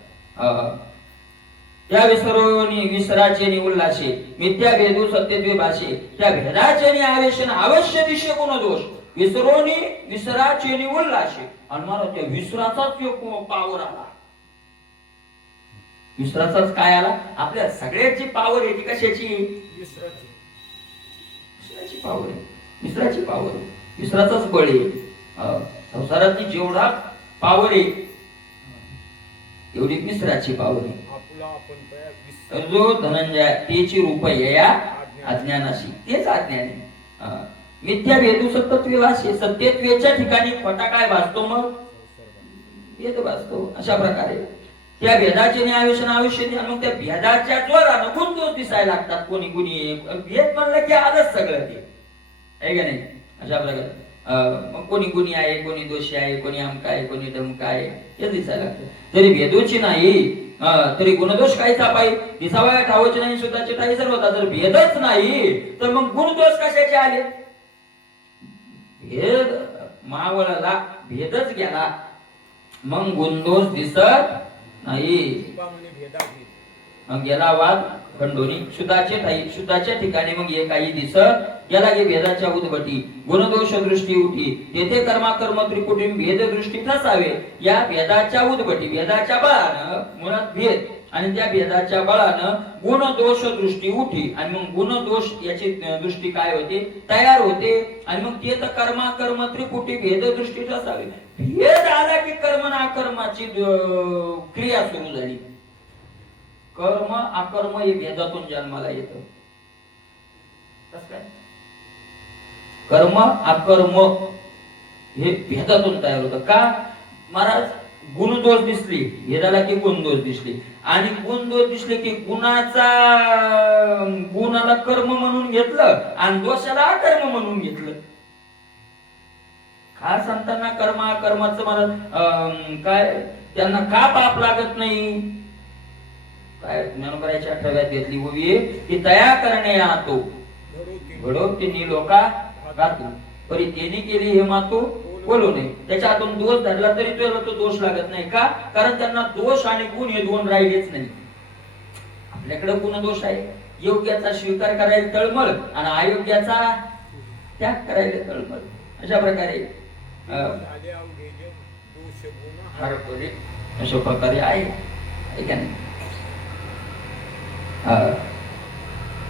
त्या विसरोनी विसराचे नि उल्लासे मिथ्या भेदू सत्यत्वे भाषे. त्या भेदाचे नि आवेशन अवश्य दिशे गुण दोष. विसरोनी विसराचे नि उल्लासे. आणि मला त्या विसराचाच पावर आला. विसराचाच काय आला? आपल्या सगळ्याची पावर आहे ती कशाची? विसराची पावर आहे. विसराची पावर आहे. विसराचाच बळ आहे. संसाराची जेवढा पावर आहे एवढी मिश्राची पावली. आपला आपण तया विसर जो धनंजय तेची रूप या अज्ञानाशी, तेच अज्ञान आहे. मिथ्या भेदू सत्यत्वेवाशी, सत्यत्वेच्या ठिकाणी खोटा काय भासतो, मग भेद भासतो. अशा प्रकारे त्या भेदाचे आयुष्य आयुष्य, मग त्या भेदाच्या जोरानं गुण दोष दिसायला लागतात. कोणी कोणी भेद म्हणलं की आलंच सगळं ते, आहे का नाही. अशा प्रकारे मग कोणी गुणी आहे, कोणी दोषी आहे, कोणी अमका आहे, कोणी धमका आहे, हे दिसायला लागतं. जरी भेदोची नाही तरी गुणदोष काही थापाई, दिसावया ठावचे नाही स्वतःचे ठाई सर्व होता. जर भेदच नाही तर मग गुणदोष कशाचे आले. भेद मावळला, भेदच गेला, मग गुणदोष दिसत नाही. म्हणे भेदाभेद. मग गेला वाद खंडोनी, शुद्धाचे ठाई शुद्धाच्या ठिकाणी मग हे काही दिसत गेला की भेदाच्या उद्भटी, गुणदोष दृष्टी उठी, तेथे कर्माकर्म त्रिपुटी भेद दृष्टी ठसावे. या भेदाच्या उद्भटी, भेदाच्या बळानं, मुळात भेद आणि त्या भेदाच्या बळानं गुण दोष दृष्टी उठी, आणि मग गुण दोष याची दृष्टी काय होते, तयार होते. आणि मग ते तर कर्माकर्म त्रिपुटी भेद दृष्टी ठसावे. भेद आला की कर्म अकर्माची क्रिया सुरू झाली. कर्म अकर्म हे भेदातून जन्माला येतं. कसं काय? कर्म अकर्म हे भेदातून तयार होतं. का महाराज, गुणदोष दिसली भेदाला की गुणदोष दिसली, आणि गुणदोष दिसले की गुणाला कर्म म्हणून घेतलं आणि दोषाला अकर्म म्हणून घेतलं. खास सांगताना कर्म अकर्माचं महाराज काय त्यांना का पाप लागत नाही. काय ज्ञानोबराच्या आठव्यात घेतली उभी की तया करणे आतो घडवते लोका गातो, परी त्यांनी केली हे मातो बोलू नये. त्याच्या हातून दोष धरला तरी त्याला तो दोष लागत नाही. का? कारण त्यांना दोष आणि गुण हे दोन राहिलेच नाही. आपल्याकडे गुण दोष आहे, योग्याचा स्वीकार करायला तळमळ आणि अयोग्याचा त्याग करायला तळमळ. अशा प्रकारे अशा प्रकारे आहे का नाही.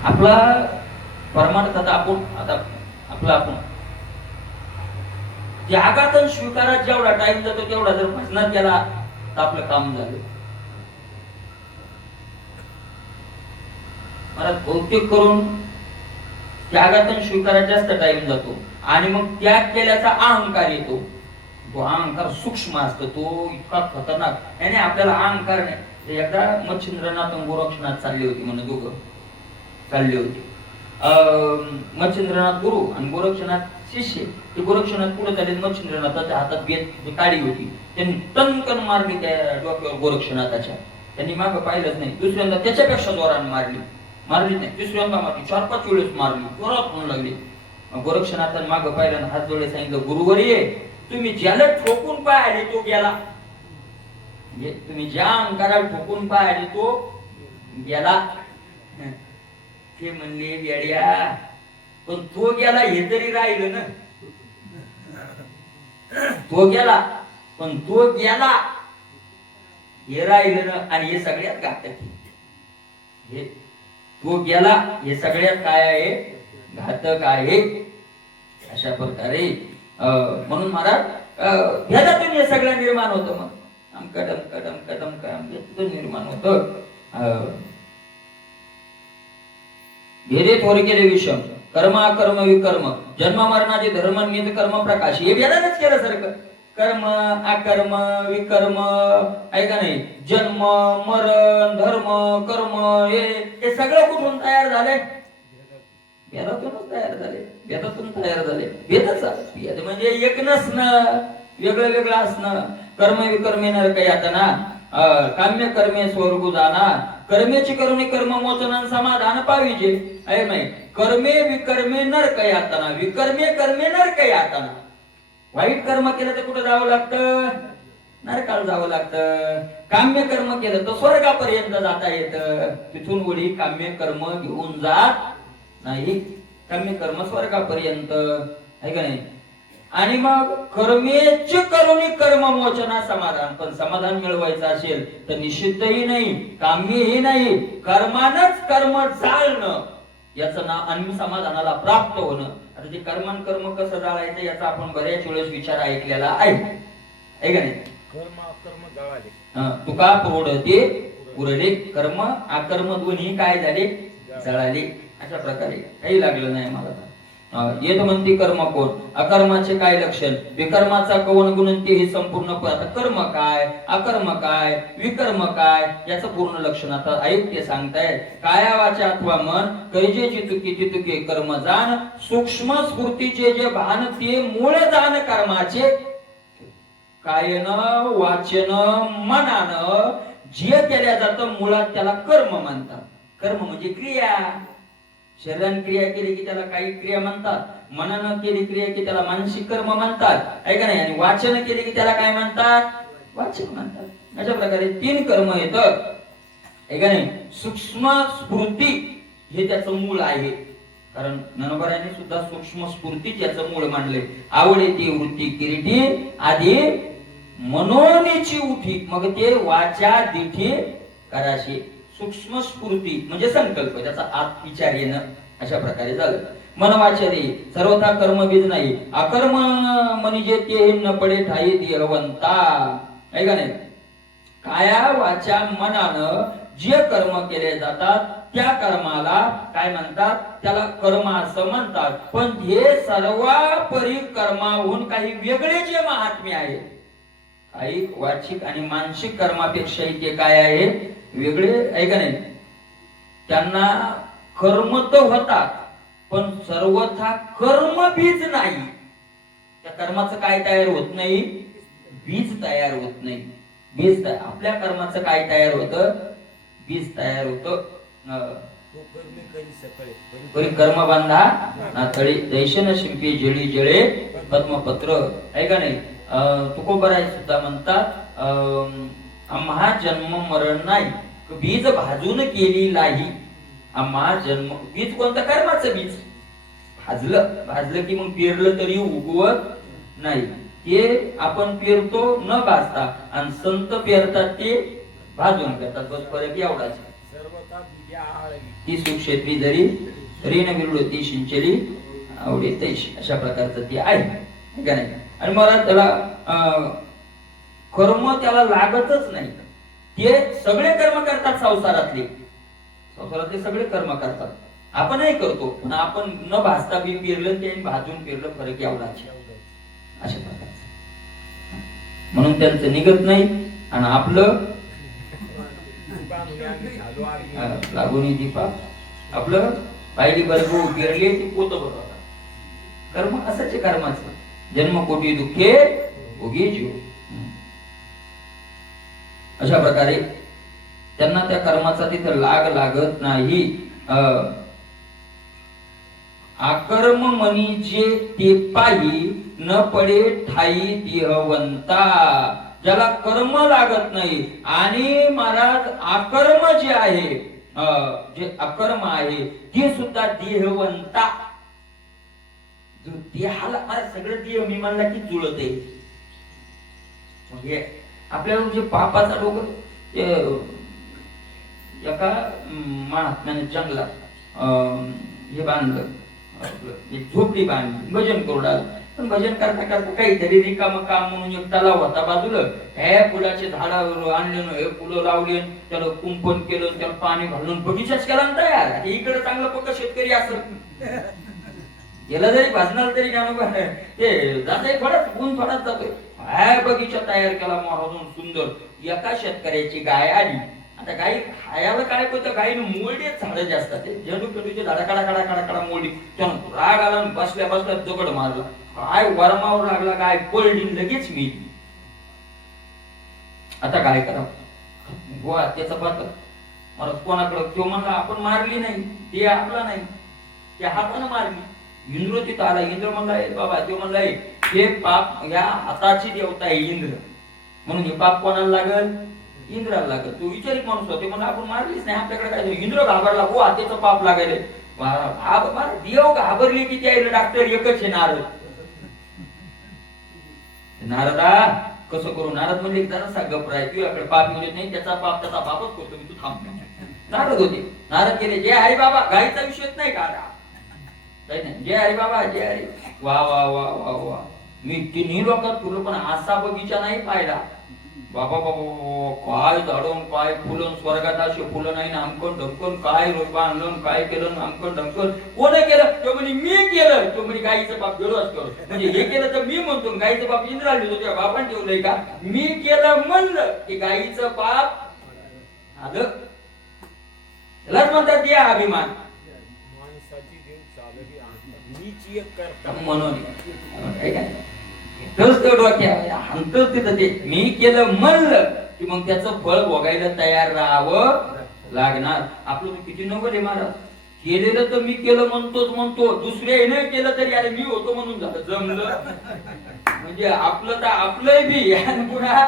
आपला परमार्थ आता आपण त्यागात आणि स्वीकारात जेवढा टाइम जातो तेवढा जर भजनात केला तर आपलं काम झालं. मला बहुतेक करून त्यागात आणि स्वीकारात जास्त टाइम जातो, आणि मग त्याग केल्याचा अहंकार येतो. तो अहंकार सूक्ष्म असतो, तो इतका खतरनाक. याने आपल्याला अहंकार नाही. एकदा मच्छिंद्रनाथ गोरक्षनाथ चालले होते, म्हणून दोघं चालले होते. मच्छिंद्रनाथ गुरु आणि गोरक्षनाथ शिष्य. ते गोरक्षनाथ पुढे चालले, मच्छिंद्रनाथाच्या हातात बेत काडी होती, त्यांनी टनकन मारली त्या डोक्यावर गोरक्षनाथाच्या. त्यांनी मागं पाहिलंच नाही. दुसऱ्यांदा त्याच्यापेक्षा जोराने मारली नाही, तिसऱ्यांदा मारली, 4-5 वेळेस मारली, जोरात म्हणू लागली. गोरक्षनाथांनी मागं पाहिलं, हात जोडले सांगितलं, गुरुवर ये, तुम्ही ज्याला ठोकून पाय आले तो गेला. तुम्ही ज्या अंकाराला ठोकून पाय आले तो गेला. ते म्हणले बेड्या, पण तो गेला हे तरी राहिलं ना. तो गेला पण तो गेला हे राहिलं ना. आणि हे सगळ्यात घातक, हे तो गेला हे सगळ्यात काय आहे, घातक आहे. अशा प्रकारे म्हणून महाराज भेदातून हे सगळं निर्माण होतं. मग कदम कदम कदम कदम निर्माण होतं. भेदे थोर केले विषम, कर्म अकर्म विकर्म, जन्म मरणाचे धर्म नियत कर्म प्रकाश. हे भेदानच केलं सारखं. कर्म अकर्म विकर्म, ऐका नाही, जन्म मरण धर्म कर्म हे सगळं कुठून तयार झालंय, भेदातूनच तयार झाले. भेदातून तयार झाले. भेदच भेद म्हणजे एक नसणं, वेगळं वेगळं असणं. कर्म विकर्मे नरक यातना, काम्य कर्मे स्वर्ग जाना, कर्मेची करुणी कर्म मोचन समाधान पाविजे. आहे नाही, कर्मे विकर्मे नरक यातना, विकर्मे कर्मे नरक यातना. वाईट कर्म केलं तर कुठं जावं लागतं, नरकाला जावं लागतं. काम्य कर्म केलं तर स्वर्गापर्यंत जाता येतं. तिथून वडी काम्य कर्म घेऊन जात नाही. काम्य कर्म स्वर्गापर्यंत, आहे का नाही. आणि मग कर्मेचे करुणी कर्म मोचना समाधान. पण समाधान मिळवायचं असेल तर निषिद्धही नाही, काम्यही नाही, कर्मानच कर्म जाळणं, याचं नाव आणि समाधानाला प्राप्त होणं. आता ते कर्म कसं जाळायचं याचा आपण बऱ्याच वेळेस विचार ऐकलेला आहे का नाही. कर्म अकर्म जाळाले तुका प्रोढते उरले कर्म अकर्म दोन्ही काय झाले जळाले. अशा प्रकारे काही लागलं नाही मला. येत म्हणते कर्म कोण, अकर्माचे काय लक्षण, विकर्माचा कवन गुणंती हे संपूर्ण. आता कर्म काय, अकर्म काय, विकर्म काय याचं पूर्ण लक्षण आता ऐक ते सांगताय. काया वाचा अथवा मन कैजे चितुकी तितुके कर्म जाण, सूक्ष्म स्फूर्तीचे जे भान ते मूळ जाण कर्माचे. कायन वाचन मनानं जे केल्या जातं मुळात त्याला कर्म म्हणतात. कर्म म्हणजे क्रिया. शरीराने क्रिया केली की त्याला काही क्रिया म्हणतात, मनानं केली क्रिया की त्याला मानसिक कर्म म्हणतात, आहे का नाही. आणि वाचन केली की त्याला काय म्हणतात, वाचन म्हणतात. अशा प्रकारे 3 कर्म येत, आहे का नाही. सूक्ष्म स्फूर्ती हे त्याचं मूळ आहे. कारण ज्ञानोबारायांनी सुद्धा सूक्ष्म स्फूर्तीच याचं मूळ मांडले. आवडे ती वृत्ती किरीटी आधी मनोनीची उठी, मग ते वाचा दिठी कराशी. सूक्ष्म स्फूर्ती म्हणजे संकल्प, त्याचा आत विचार येणं. अशा प्रकारे झालं. मनवाचरी सर्वथा कर्म बीज नाही, अकर्म म्हणजे ते न पडे ठाई देहवंता, आहे का नाही. काया वाचा मनानं जे कर्म केले जातात त्या कर्माला काय म्हणतात, त्याला कर्म असं म्हणतात. पण हे सर्वापरी कर्माहून काही वेगळे जे महात्म्य आहे, काही वाचिक आणि मानसिक कर्मापेक्षाही ते काय आहे, वेगळे, आहे का नाही. त्यांना कर्म तर होतात पण सर्वथा कर्म बीज नाही. त्या कर्माचं काय तयार होत नाही, बीज तयार होत नाही. बीज आपल्या कर्माचं काय तयार होतं, बीज तयार होतं. कर्म बांधा ना तळी दैशन शिंपी जळी जळे पद्मपत्र, आहे का नाही. तुकोबराय सुद्धा म्हणतात आम्हा जन्म मरण नाही, बीज भाजून केली नाही. आम्हा जन्म, बीज कोणतं, कर्माचं बीज. भाजलं की मग पेरलं तरी उगवत नाही. ते आपण पेरतो न भाजता, आणि संत पेरतात ते भाजून करतात. बस फरक एवढाच. ती सुक्षेत्री जरी ऋण विरुद्धी सिंचली आवडे तैशी, अशा प्रकारचं ते आहे का नाही. आणि मला त्याला कर्म त्याला लागतच नाही. ते सगळे कर्म करतात संसारातले सगळे कर्म करतात. आपणही करतो, पण आपण न भाजता बी पेरलं ते भाजून पेरलं, फरक एवढाच. अशा प्रकारचं म्हणून त्यांचं निघत नाही. आणि आपलं लागून दीपा आपलं पाहिली बरगू पेरली ती पोत बरोबर. कर्म असंच कर्माचं. जन्म कोटी दुःखे भोगी जीव. अशा प्रकारे त्यांना त्या कर्माचा तिथं लागत नाही. आकर्म मनी जे ते पाही न पडे ठाई देहवंता. ज्याला कर्म लागत नाही आणि महाराज आकर्म जे आहे, जे अकर्म आहे ते सुद्धा देहवंता. देहाला सगळं देह मी म्हणला की जुळत आहे. आपल्याला जे पापाचा डोंगर, एका महात्म्याने जंगलात हे बांधलं, झोपडी बांधली, भजन करू लागलं. पण भजन करता करता काहीतरी रिकाम काम म्हणून एक तलाव होता बाजूला. हे फुलाचे झाडावर आणले, हे फुलं लावले, त्याला कुंपण केलं, त्याला पाणी घालून बगीचाच केला ना तयार. इकडे चांगलं पक्क शेतकरी असं गेला जरी भाजणार तरी ते जाते थोडाच ऊन थोडाच जातोय. हा बगीचा तयार केला महाराजून सुंदर. एका शेतकऱ्याची गाय आली. आता गाई खायला काय होतं, गायीनं मोलडीच झाडं जे असतात ते झेंडू पेटूचे झाडं काढा काढा काढा काढा मोलडी. त्यानं राग आला, बसल्या बसल्या दगड मारला. काय वरमावर लागला, गाय पळली लगेच मी. आता काय करा, गोवा त्याचा पात्र मला कोणाकडं. तो म्हणला आपण मारली नाही, ते आपला नाही, त्या हातानं मारली. इंद्र तिथं आला. इंद्र म्हणला बाबा, तो म्हणला हे पाप या हाताची देवता आहे इंद्र, म्हणून हे पाप कोणाला लागल, इंद्राला लागल. तो विचारित माणूस होते, म्हणून आपण मारलीच नाही, आपल्याकडे काय. इंद्र घाबरला, हो हातेचं पाप लागायले. देव घाबरली की त्या डॉक्टर एकच आहे नारद. नारदा कसं करू. नारद म्हणजे जरासा गप्राय, तुझ्याकडे पाप येऊ नाही, त्याचा पाप त्याचा पापच करतो मी, तू थांब. नारद होते. नारद केले जय हरी बाबा. गायचा विषयच नाही का, जय हरी बाबा जय हरी. वा वा वा वा वा. मी तिन्ही लोकात तुला पण असा बगीचा नाही पाहिला. बाबा बाबा काय झाडून काय फुलं स्वर्गात असे फुलं नाही नामकन ढमकन काय रोपा आणलं काय केलं नामकन ढमकन कोण केलं तो म्हणे मी केलं तो म्हणे गाईचं बाप गेलोच करू म्हणजे हे केलं तर मी म्हणतो गाईचं बाप इंद्राला देतो त्या बापाने ठेवलंय का मी केलं म्हणलं की गाईचं बाप आलं त्यालाच म्हणतात ते अभिमान माणसाची देव चालली आहे मीच एक करता म्हणून हंतच तिथं ते मी केलं म्हणलं की मग त्याचं फळ भोगायला तयार राहावं लागणार आपलं तर किती नवल आहे महाराज केलेलं तर मी केलं म्हणतो दुसऱ्याने केलं तरी अरे मी होतो म्हणून झालं जमलं म्हणजे आपलं तर आपलंय बी आणि पुन्हा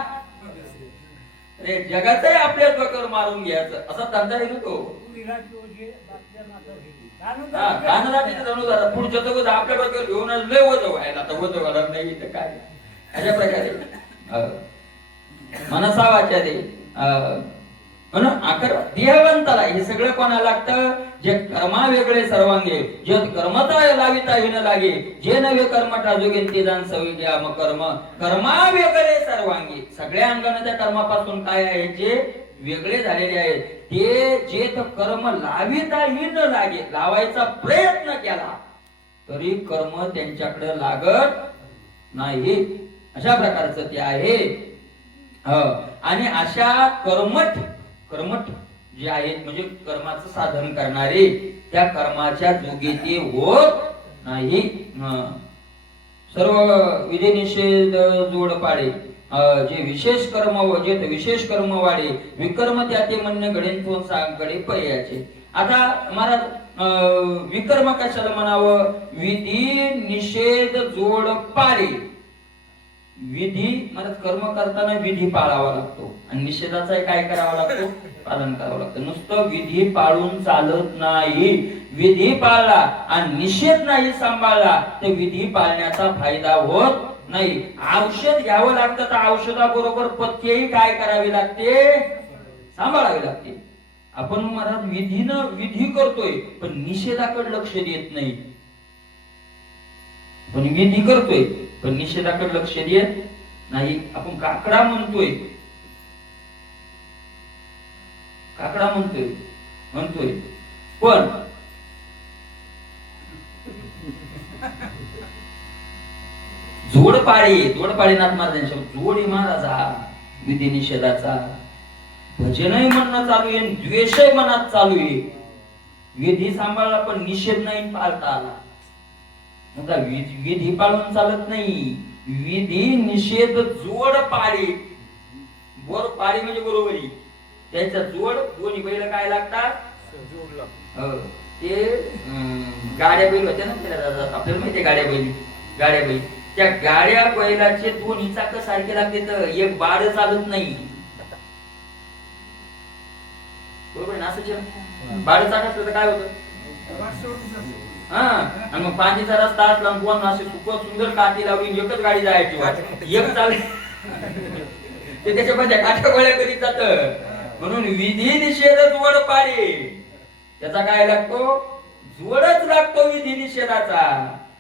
अरे जगाचंही आपल्या डोक्यावर मारून घ्यायचं असा धंदा आहे ना तो पुढच्या तर आपल्या डोक्यावर घेऊन लय वजन व्हायला आता वजन व्हायला नाही तर काय अशा प्रकारे मनसा वाचारे देहवंताला हे सगळं कोणाला लागतं जे कर्मा वेगळे सर्वांगे जे कर्मता लाविता न लागे जे नवे कर्मटा जोगेन ते जाण सवय घ्या मग कर्मा वेगळे सर्वांगी सगळ्या अंगाने त्या कर्मापासून काय आहे जे वेगळे झालेले आहेत ते जे कर्म लाविताही न लागे लावायचा प्रयत्न केला तरी कर्म त्यांच्याकडे लागत नाही अशा प्रकारचं ते आहे आणि अशा कर्मठ जे आहेत म्हणजे कर्माचं साधन करणारे त्या कर्माच्या जोगे ते होत नाही सर्व विधी निषेध जोड पाडे जे विशेष कर्म वाढे विकर्म त्या ते म्हणणे घडेन गडे पर्यायाचे आता महाराज विकर्म कशाला म्हणावं विधी निषेध जोड पाडे विधी मला कर्म करताना विधी पाळावा लागतो आणि निषेधाचा काय करावा लागतो पालन करावं लागतं नुसतं विधी पाळून चालत नाही विधी पाळला आणि निषेध नाही सांभाळला तर विधी पाळण्याचा फायदा होत नाही औषध घ्यावं लागतं तर औषधाबरोबर पथ्यही काय करावी लागते सांभाळावी लागते आपण महाराज विधी करतोय पण निषेधाकडे लक्ष देत नाही पण विधी करतोय पण निषेधाकडे लक्ष देत नाही आपण काकडा म्हणतोय पण जोडपाळी नाथ महाराजांच्या जोड महाराजा विधी निषेधाचा भजनही म्हणणं चालू आहे द्वेषही मनात चालू आहे विधी सांभाळला पण निषेध नाही पाळता आला विधी पाळून चालत नाही विधी निषेध जोड पाळी पाळी म्हणजे बरोबरी त्याच्या जोड दोन्ही बैल काय लागतात ते गाड्या बैल होत्या ना आपल्याला माहितीये गाड्या बैल त्या गाड्या बैलाचे दोन्ही चाक सारखे लागते तर एक बाळ चालत नाही बरोबर ना असं बाळ चाक असलं तर काय होतं आणि मग पाणीचा रस्ता असला कोण असे खूप सुंदर काठी लावली एकच गाडी जायची एक चालली ते त्याच्यामध्ये काठ्या गोळ्या करीत जात म्हणून विधी निषेध जोड पाडे त्याचा काय लागतो जोडच लागतो विधी निषेधाचा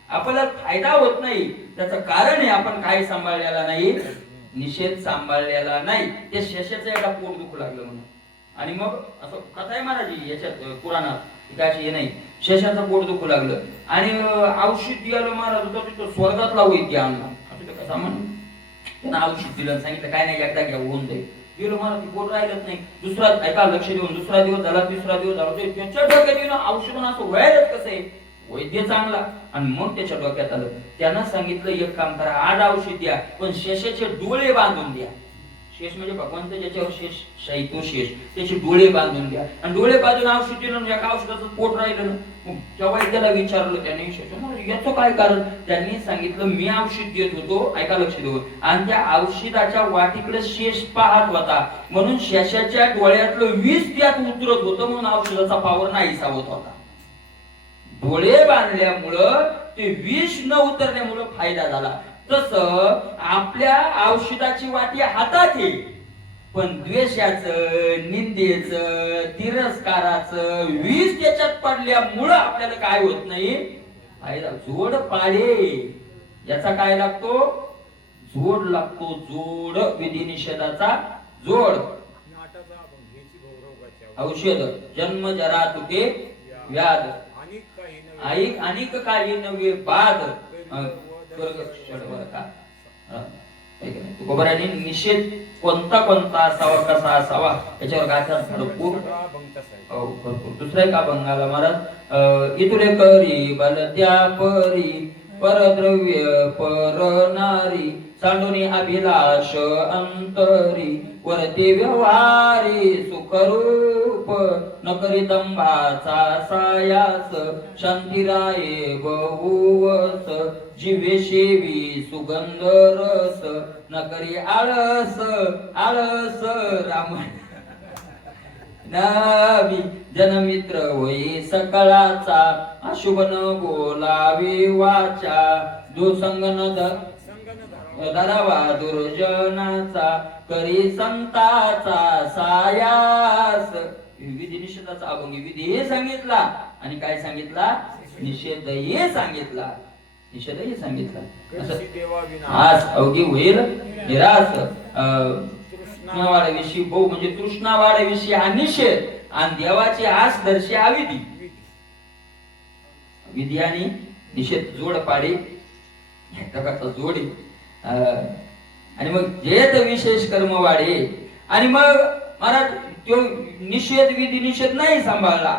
आपल्याला फायदा होत नाही त्याचं कारण आहे आपण काय सांभाळलेला नाही निषेध सांभाळलेला नाही ते शेषाचं एका पोट दुखू लागलं म्हणून आणि मग असं कथा आहे महाराजी याच्यात पुराणात हे नाही शेषाचं पोट दुखू लागलं आणि औषध द्यायला महाराज होता तिथं स्वर्गातला वैद्य आणला असं कसा म्हणून त्यांना औषध दिलं सांगितलं काय नाही एकदा घ्या होऊन जाईल गेलो महाराज ती पोट राहिलंच नाही दुसरा ऐका लक्ष देऊन दुसरा दिवस झाला तिसरा दिवस झाला त्याच्या डोक्यात येऊन औषध असं व्हायलाच कसं आहे वैद्य चांगला आणि मग त्याच्या डोक्यात आलं त्यांना सांगितलं एक काम करा आज औषध द्या पण शेषाचे डोळे बांधून द्या शेष म्हणजे भगवंत ज्याच्यावर शेष शाही शेष त्याचे डोळे बांधून द्या आणि डोळे बांधून औषध दिलं एका औषधाचं पोट राहिलं ना तेव्हा त्याला विचारलं त्यांनी याचं काय कारण त्यांनी सांगितलं मी औषध देत होतो ऐका लक्ष देऊ आणि त्या औषधाच्या वाटीकडे शेष पाहत होता म्हणून शेषाच्या डोळ्यातलं विष त्यात उतरत होतं म्हणून औषधाचा पावर नाहीसा होत होता डोळे बांधल्यामुळं ते विष न उतरल्यामुळं फायदा झाला तसं आपल्या औषधाची वाटी हातात आहे पण द्वेषाचं निंदेचं तिरस्काराचं विष त्याच्यात पडल्यामुळं आपल्याला काय होत नाही फायदा जोड पाळे याचा काय लागतो जोड लागतो, जोड विधी निषेधाचा जोड. नाटाचा अभंग घ्यायची गौरवाच्या औषध जन्म जरा तुके व्याध अनेक काही नवे अनेक काही नवे बाद तुकोबराने निषेध कोणता कोणता असावा, कसा असावा याच्यावर गाथा भरपूर. सगळा अभंग तसा आहे. भरपूर. दुसरा एक अभंग आला महाराज. इतुरे करी बलत्या परी परद्रव्य परनारी सांडूनी अभिलाष अंतरी वरती व्यवहारी सुखरूप न करी दंभाचा सायास शांतीराये बहुवस जीवे शेवी सुगंध रस न करी आळस आळस राम नावी जनमित्र होई सकळाचा अशुभ न बोलावी वाचा दुसंग न धरावा दुर्जनाचा करी संताचा सायास. विधी निषेधाचा अभंग. विधी हे सांगितला आणि काय सांगितला, निषेधही सांगितला, निषेधही सांगितला. कळशी देवा विना आज अवघी होईल निराश. तृष्णावाढविषयी बहु म्हणजे तृष्णावाढविषयी हा निषेध आणि देवाची आस दर्शी हा विधी. विधी आणि निषेध जोड पाडे प्रकारचा जोड आहे. आणि मग जेत विशेष कर्म वाढे. आणि मग महाराज तो निषेध विधी निषेध नाही सांभाळला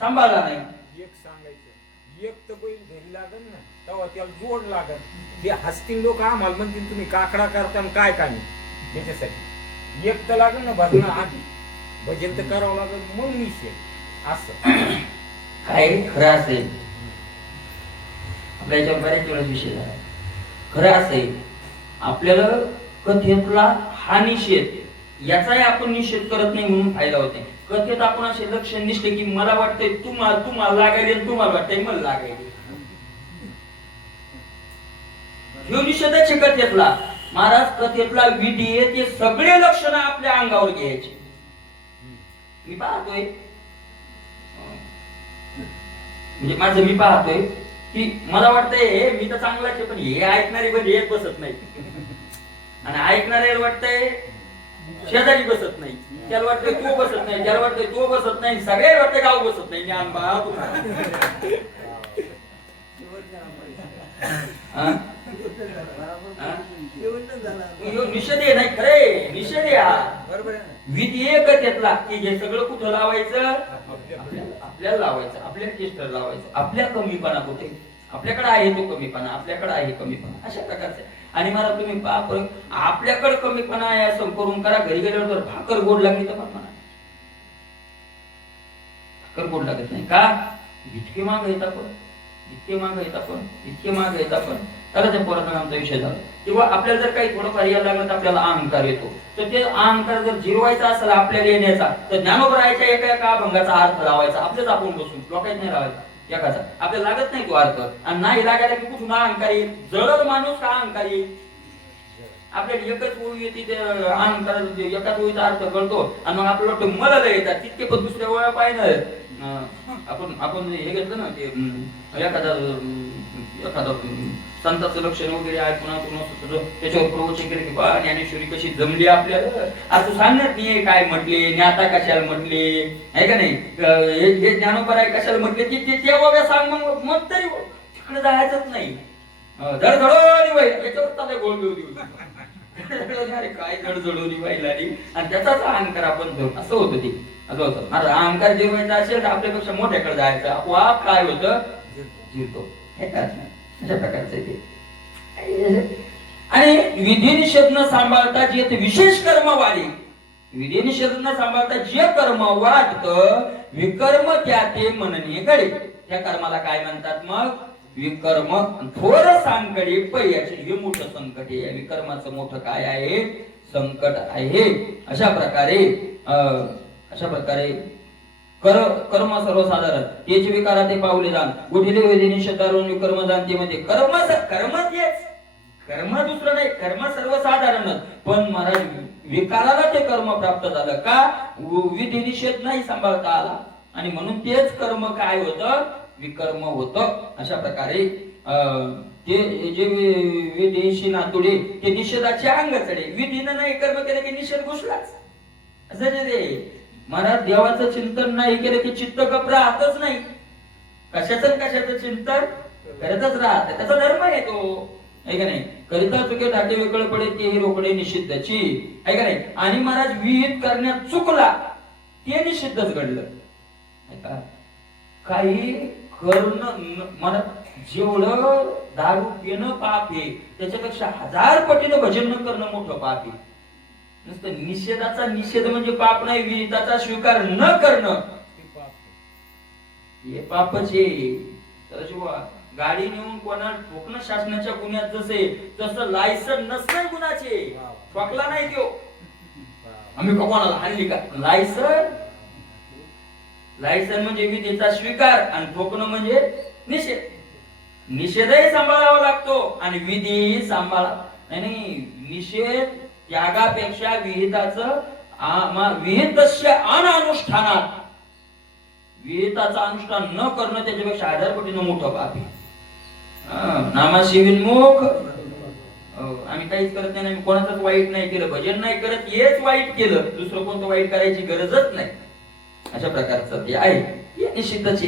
नाही. एक सांगायचं, एक तर बैल घरी लागल ना तेव्हा त्याला जोड लागल. ते हसतील लोक आम्हाला म्हणतील तुम्ही काकडा करता आणि काय कामी त्याच्यासाठी. एक तर लागल ना भजन आधी, भजन तर करावं लागल मग निषेध असं काय खरं असेल. आपल्या याच्यावर बऱ्याच वेळा विषय झाला. खरं असेल आपल्याला कथेतला हा निषेध याचाही आपण निषेध करत नाही म्हणून फायदा होत नाही. कथेत आपण असे लक्ष निष्ठे की मला वाटतंय तुम्हाला लागायला, तुम्हाला वाटतंय मला लागायला. ह्यो निषेधच कथेतला. महाराज कथेतला विधी आहे ते सगळे लक्षण आपल्या अंगावर घ्यायचे. मी पाहतोय म्हणजे माझं मी पाहतोय की मला वाटतंय मी तर चांगलाच आहे, पण हे ऐकणारे म्हणजे एक बसत नाही. आणि ऐकणाऱ्याला वाटतंय शेजारी बसत नाही, त्याला वाटतंय तो बसत नाही, त्याला वाटतंय तो बसत नाही, सगळे वाटतंय गाव बसत नाही. ज्ञान बा निषेध आहे नाही खरे, निषेध आहे हा. विधी एकच येतला की जे सगळं कुठं लावायचं, आपल्याला लावायचं, आपल्याला चेष्टर लावायचं. आपल्या कमीपणा कुठे, आपल्याकडे आहे तो कमीपणा, आपल्याकडे आहे कमीपणा, अशा प्रकारचे. आणि मला तुम्ही आपल्याकडे कमीपणा आहे असं करून करा. घरी गेल्यावर भाकर गोड लागली तर म्हणा, भाकर गोड लागत नाही का, इतके माग येत आपण, इतके माग येत आपण, इतके माग येत आपण. त्याला त्या पोराचा आमचा विषय झाला. किंवा आपल्याला जर काही थोडंफार यायला लागलं तर आपल्याला अहंकार येतो. तर ते अहंकार जर जिरवायचा असेल आपल्याला येण्याचा, तर ज्ञानोबरायच्या एका एका अभंगाचा अर्थ लावायचा. आपल्याच आपण बसून लोकांच नाही लावायचा एकाचा. आपल्याला लागत नाही तो अर्थ. आणि नाही लागायला की कुठून अहंकार येईल. जळद माणूस का अहंकार येईल. आपल्याला एकच ओळी येते, ते अहंकार एकाच ओळीचा अर्थ कळतो आणि मग आपल्याला वाटतं मला येतात तितके, पण दुसऱ्या ओळ्या पाहिजे. आपण हे घेतलं ना ते एखादा संतांचं लक्षण वगैरे ऐकून त्याच्यावर प्रवचन केले की बा ज्ञानेश्वरी कशी जमली आपल्याला. आज तू सांगत नाही काय म्हटले, ज्ञाता कशाला म्हटले आहे का नाही, हे ज्ञानोपराय कशाला म्हटले की ते बाबा सांग. मग तरी तिकडे जायचंच नाही. धडधडोनी वाईल याच्यावर चालय गोळ देऊ अरे काय धडधडोनी वाईल आली आणि त्याचाच अहंकार आपण धरू. असं होतं ते, असं होतं. माझा अहंकार जिरवायचा असेल तर आपल्यापेक्षा मोठ्याकडे जायचं. आपोआप काय होतं, जिरतो. हे अशा प्रकारचं ते. आणि विधी निषेध न सांभाळता जे विशेष कर्म वाढे, विधी निषेध न सांभाळता जे कर्म वाढत विकर्म त्या ते म्हणणे घडे. त्या कर्माला काय म्हणतात मग, विकर्म. थोर सांगडे पैयाचे हे मोठं संकट आहे. या विकर्माचं मोठं काय आहे, संकट आहे. अशा प्रकारे कर्म सर्वसाधारण तेच विकारा ते पावले जाण उठिले विधी निषेधारून कर्म जाणते म्हणजे कर्म तेच, कर्म दुसरं नाही, कर्म सर्वसाधारण. पण महाराज विकाराला ते कर्म प्राप्त झालं का, विधी निषेध नाही सांभाळता आला आणि म्हणून तेच कर्म काय होतं, विकर्म होतं. अशा प्रकारे ते जे विधीशी नातुडे ते निषेधाचे अंग चढे. विधीनं नाही कर्म केलं की निषेध घुसलाच. असं जे ते मला देवाचं चिंतन नाही केलं की चित्त गप राहतच नाही. कशाचं चिंतन करतच राहत. त्याचा धर्म आहे तो, आहे का नाही. करिता चुके धाके वेगळ पडे तेही रोकडे निषिद्धची, आहे का नाही. आणि महाराज विहित करण्यात चुकला ते निषिद्धच घडलं. काही करणं मला जेवढं दारू पिणं पाप आहे त्याच्यापेक्षा 1000 पटीनं भजन न करणं मोठं पाप आहे. नुसतं निषेधाचा निषेध म्हणजे पाप नाही, विहिताचा स्वीकार न करणं हे पापच आहे. तर जेव्हा गाडी नेऊन कोणाला ठोकणं शासनाच्या गुन्ह्यात जसे तसं लायसन नसणं गुन्ह्याचे. ठोकला नाही तो आम्ही कोणाला हाणली का. लायसन म्हणजे विधीचा स्वीकार आणि ठोकणं म्हणजे निषेध. निषेधही सांभाळावा लागतो आणि विधी सांभाळा नाही. निषेध त्यागापेक्षा विहिताचं विहितस्य अनानुष्ठानात विहिताचं अनुष्ठान न करणं त्याच्यापेक्षा 1000 पटीनं मोठं पाप आहे. नामाशी विन्मुख आम्ही काहीच करत नाही. आम्ही कोणाचंच वाईट नाही केलं, भजन नाही करत, हेच वाईट केलं. दुसरं कोणतं वाईट करायची गरजच नाही. अशा प्रकारचं ते आहे. निश्चितच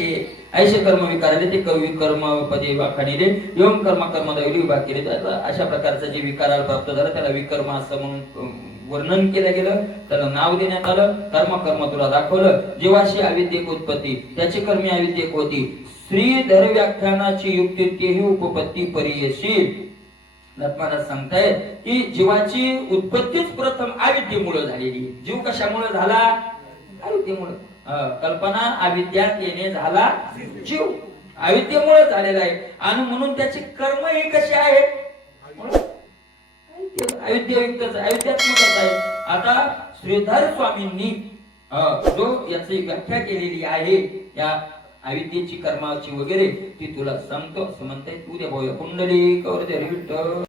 ऐसे कर्म विकाराले ते कवी कर्म पदे वाखाणिले एवं कर्म दैवली विभाग केले. अशा प्रकारचं जे विकाराला प्राप्त झालं त्याला विकर्म असं म्हणून वर्णन केलं गेलं. त्याला नाव देण्यात आलं. कर्म तुला दाखवलं. जीवाशी अविद्येक उत्पत्ती त्याची कर्मी अविद्येक होती. श्रीधर व्याख्यानाची युक्ती तेही उपपत्ती परियशील. महाराज सांगतायत की जीवाची उत्पत्तीच प्रथम अविद्येमुळे झालेली. जीव कशामुळे झाला. अविद्येमुळे. कल्पना अविद्यात येणे झाला जीव अविद्येमुळे झालेला आहे. आणि म्हणून त्याची कर्म ही कशी आहे अविद्यायुक्तच अविद्यात्मकच आहे. आता श्रीधर स्वामींनी जो याची व्याख्या केलेली आहे या अविद्येची कर्माची वगैरे ती तुला सांगतो असं म्हणताय. तू द्या भाऊ कुंडली कवर दे विठ्ठल.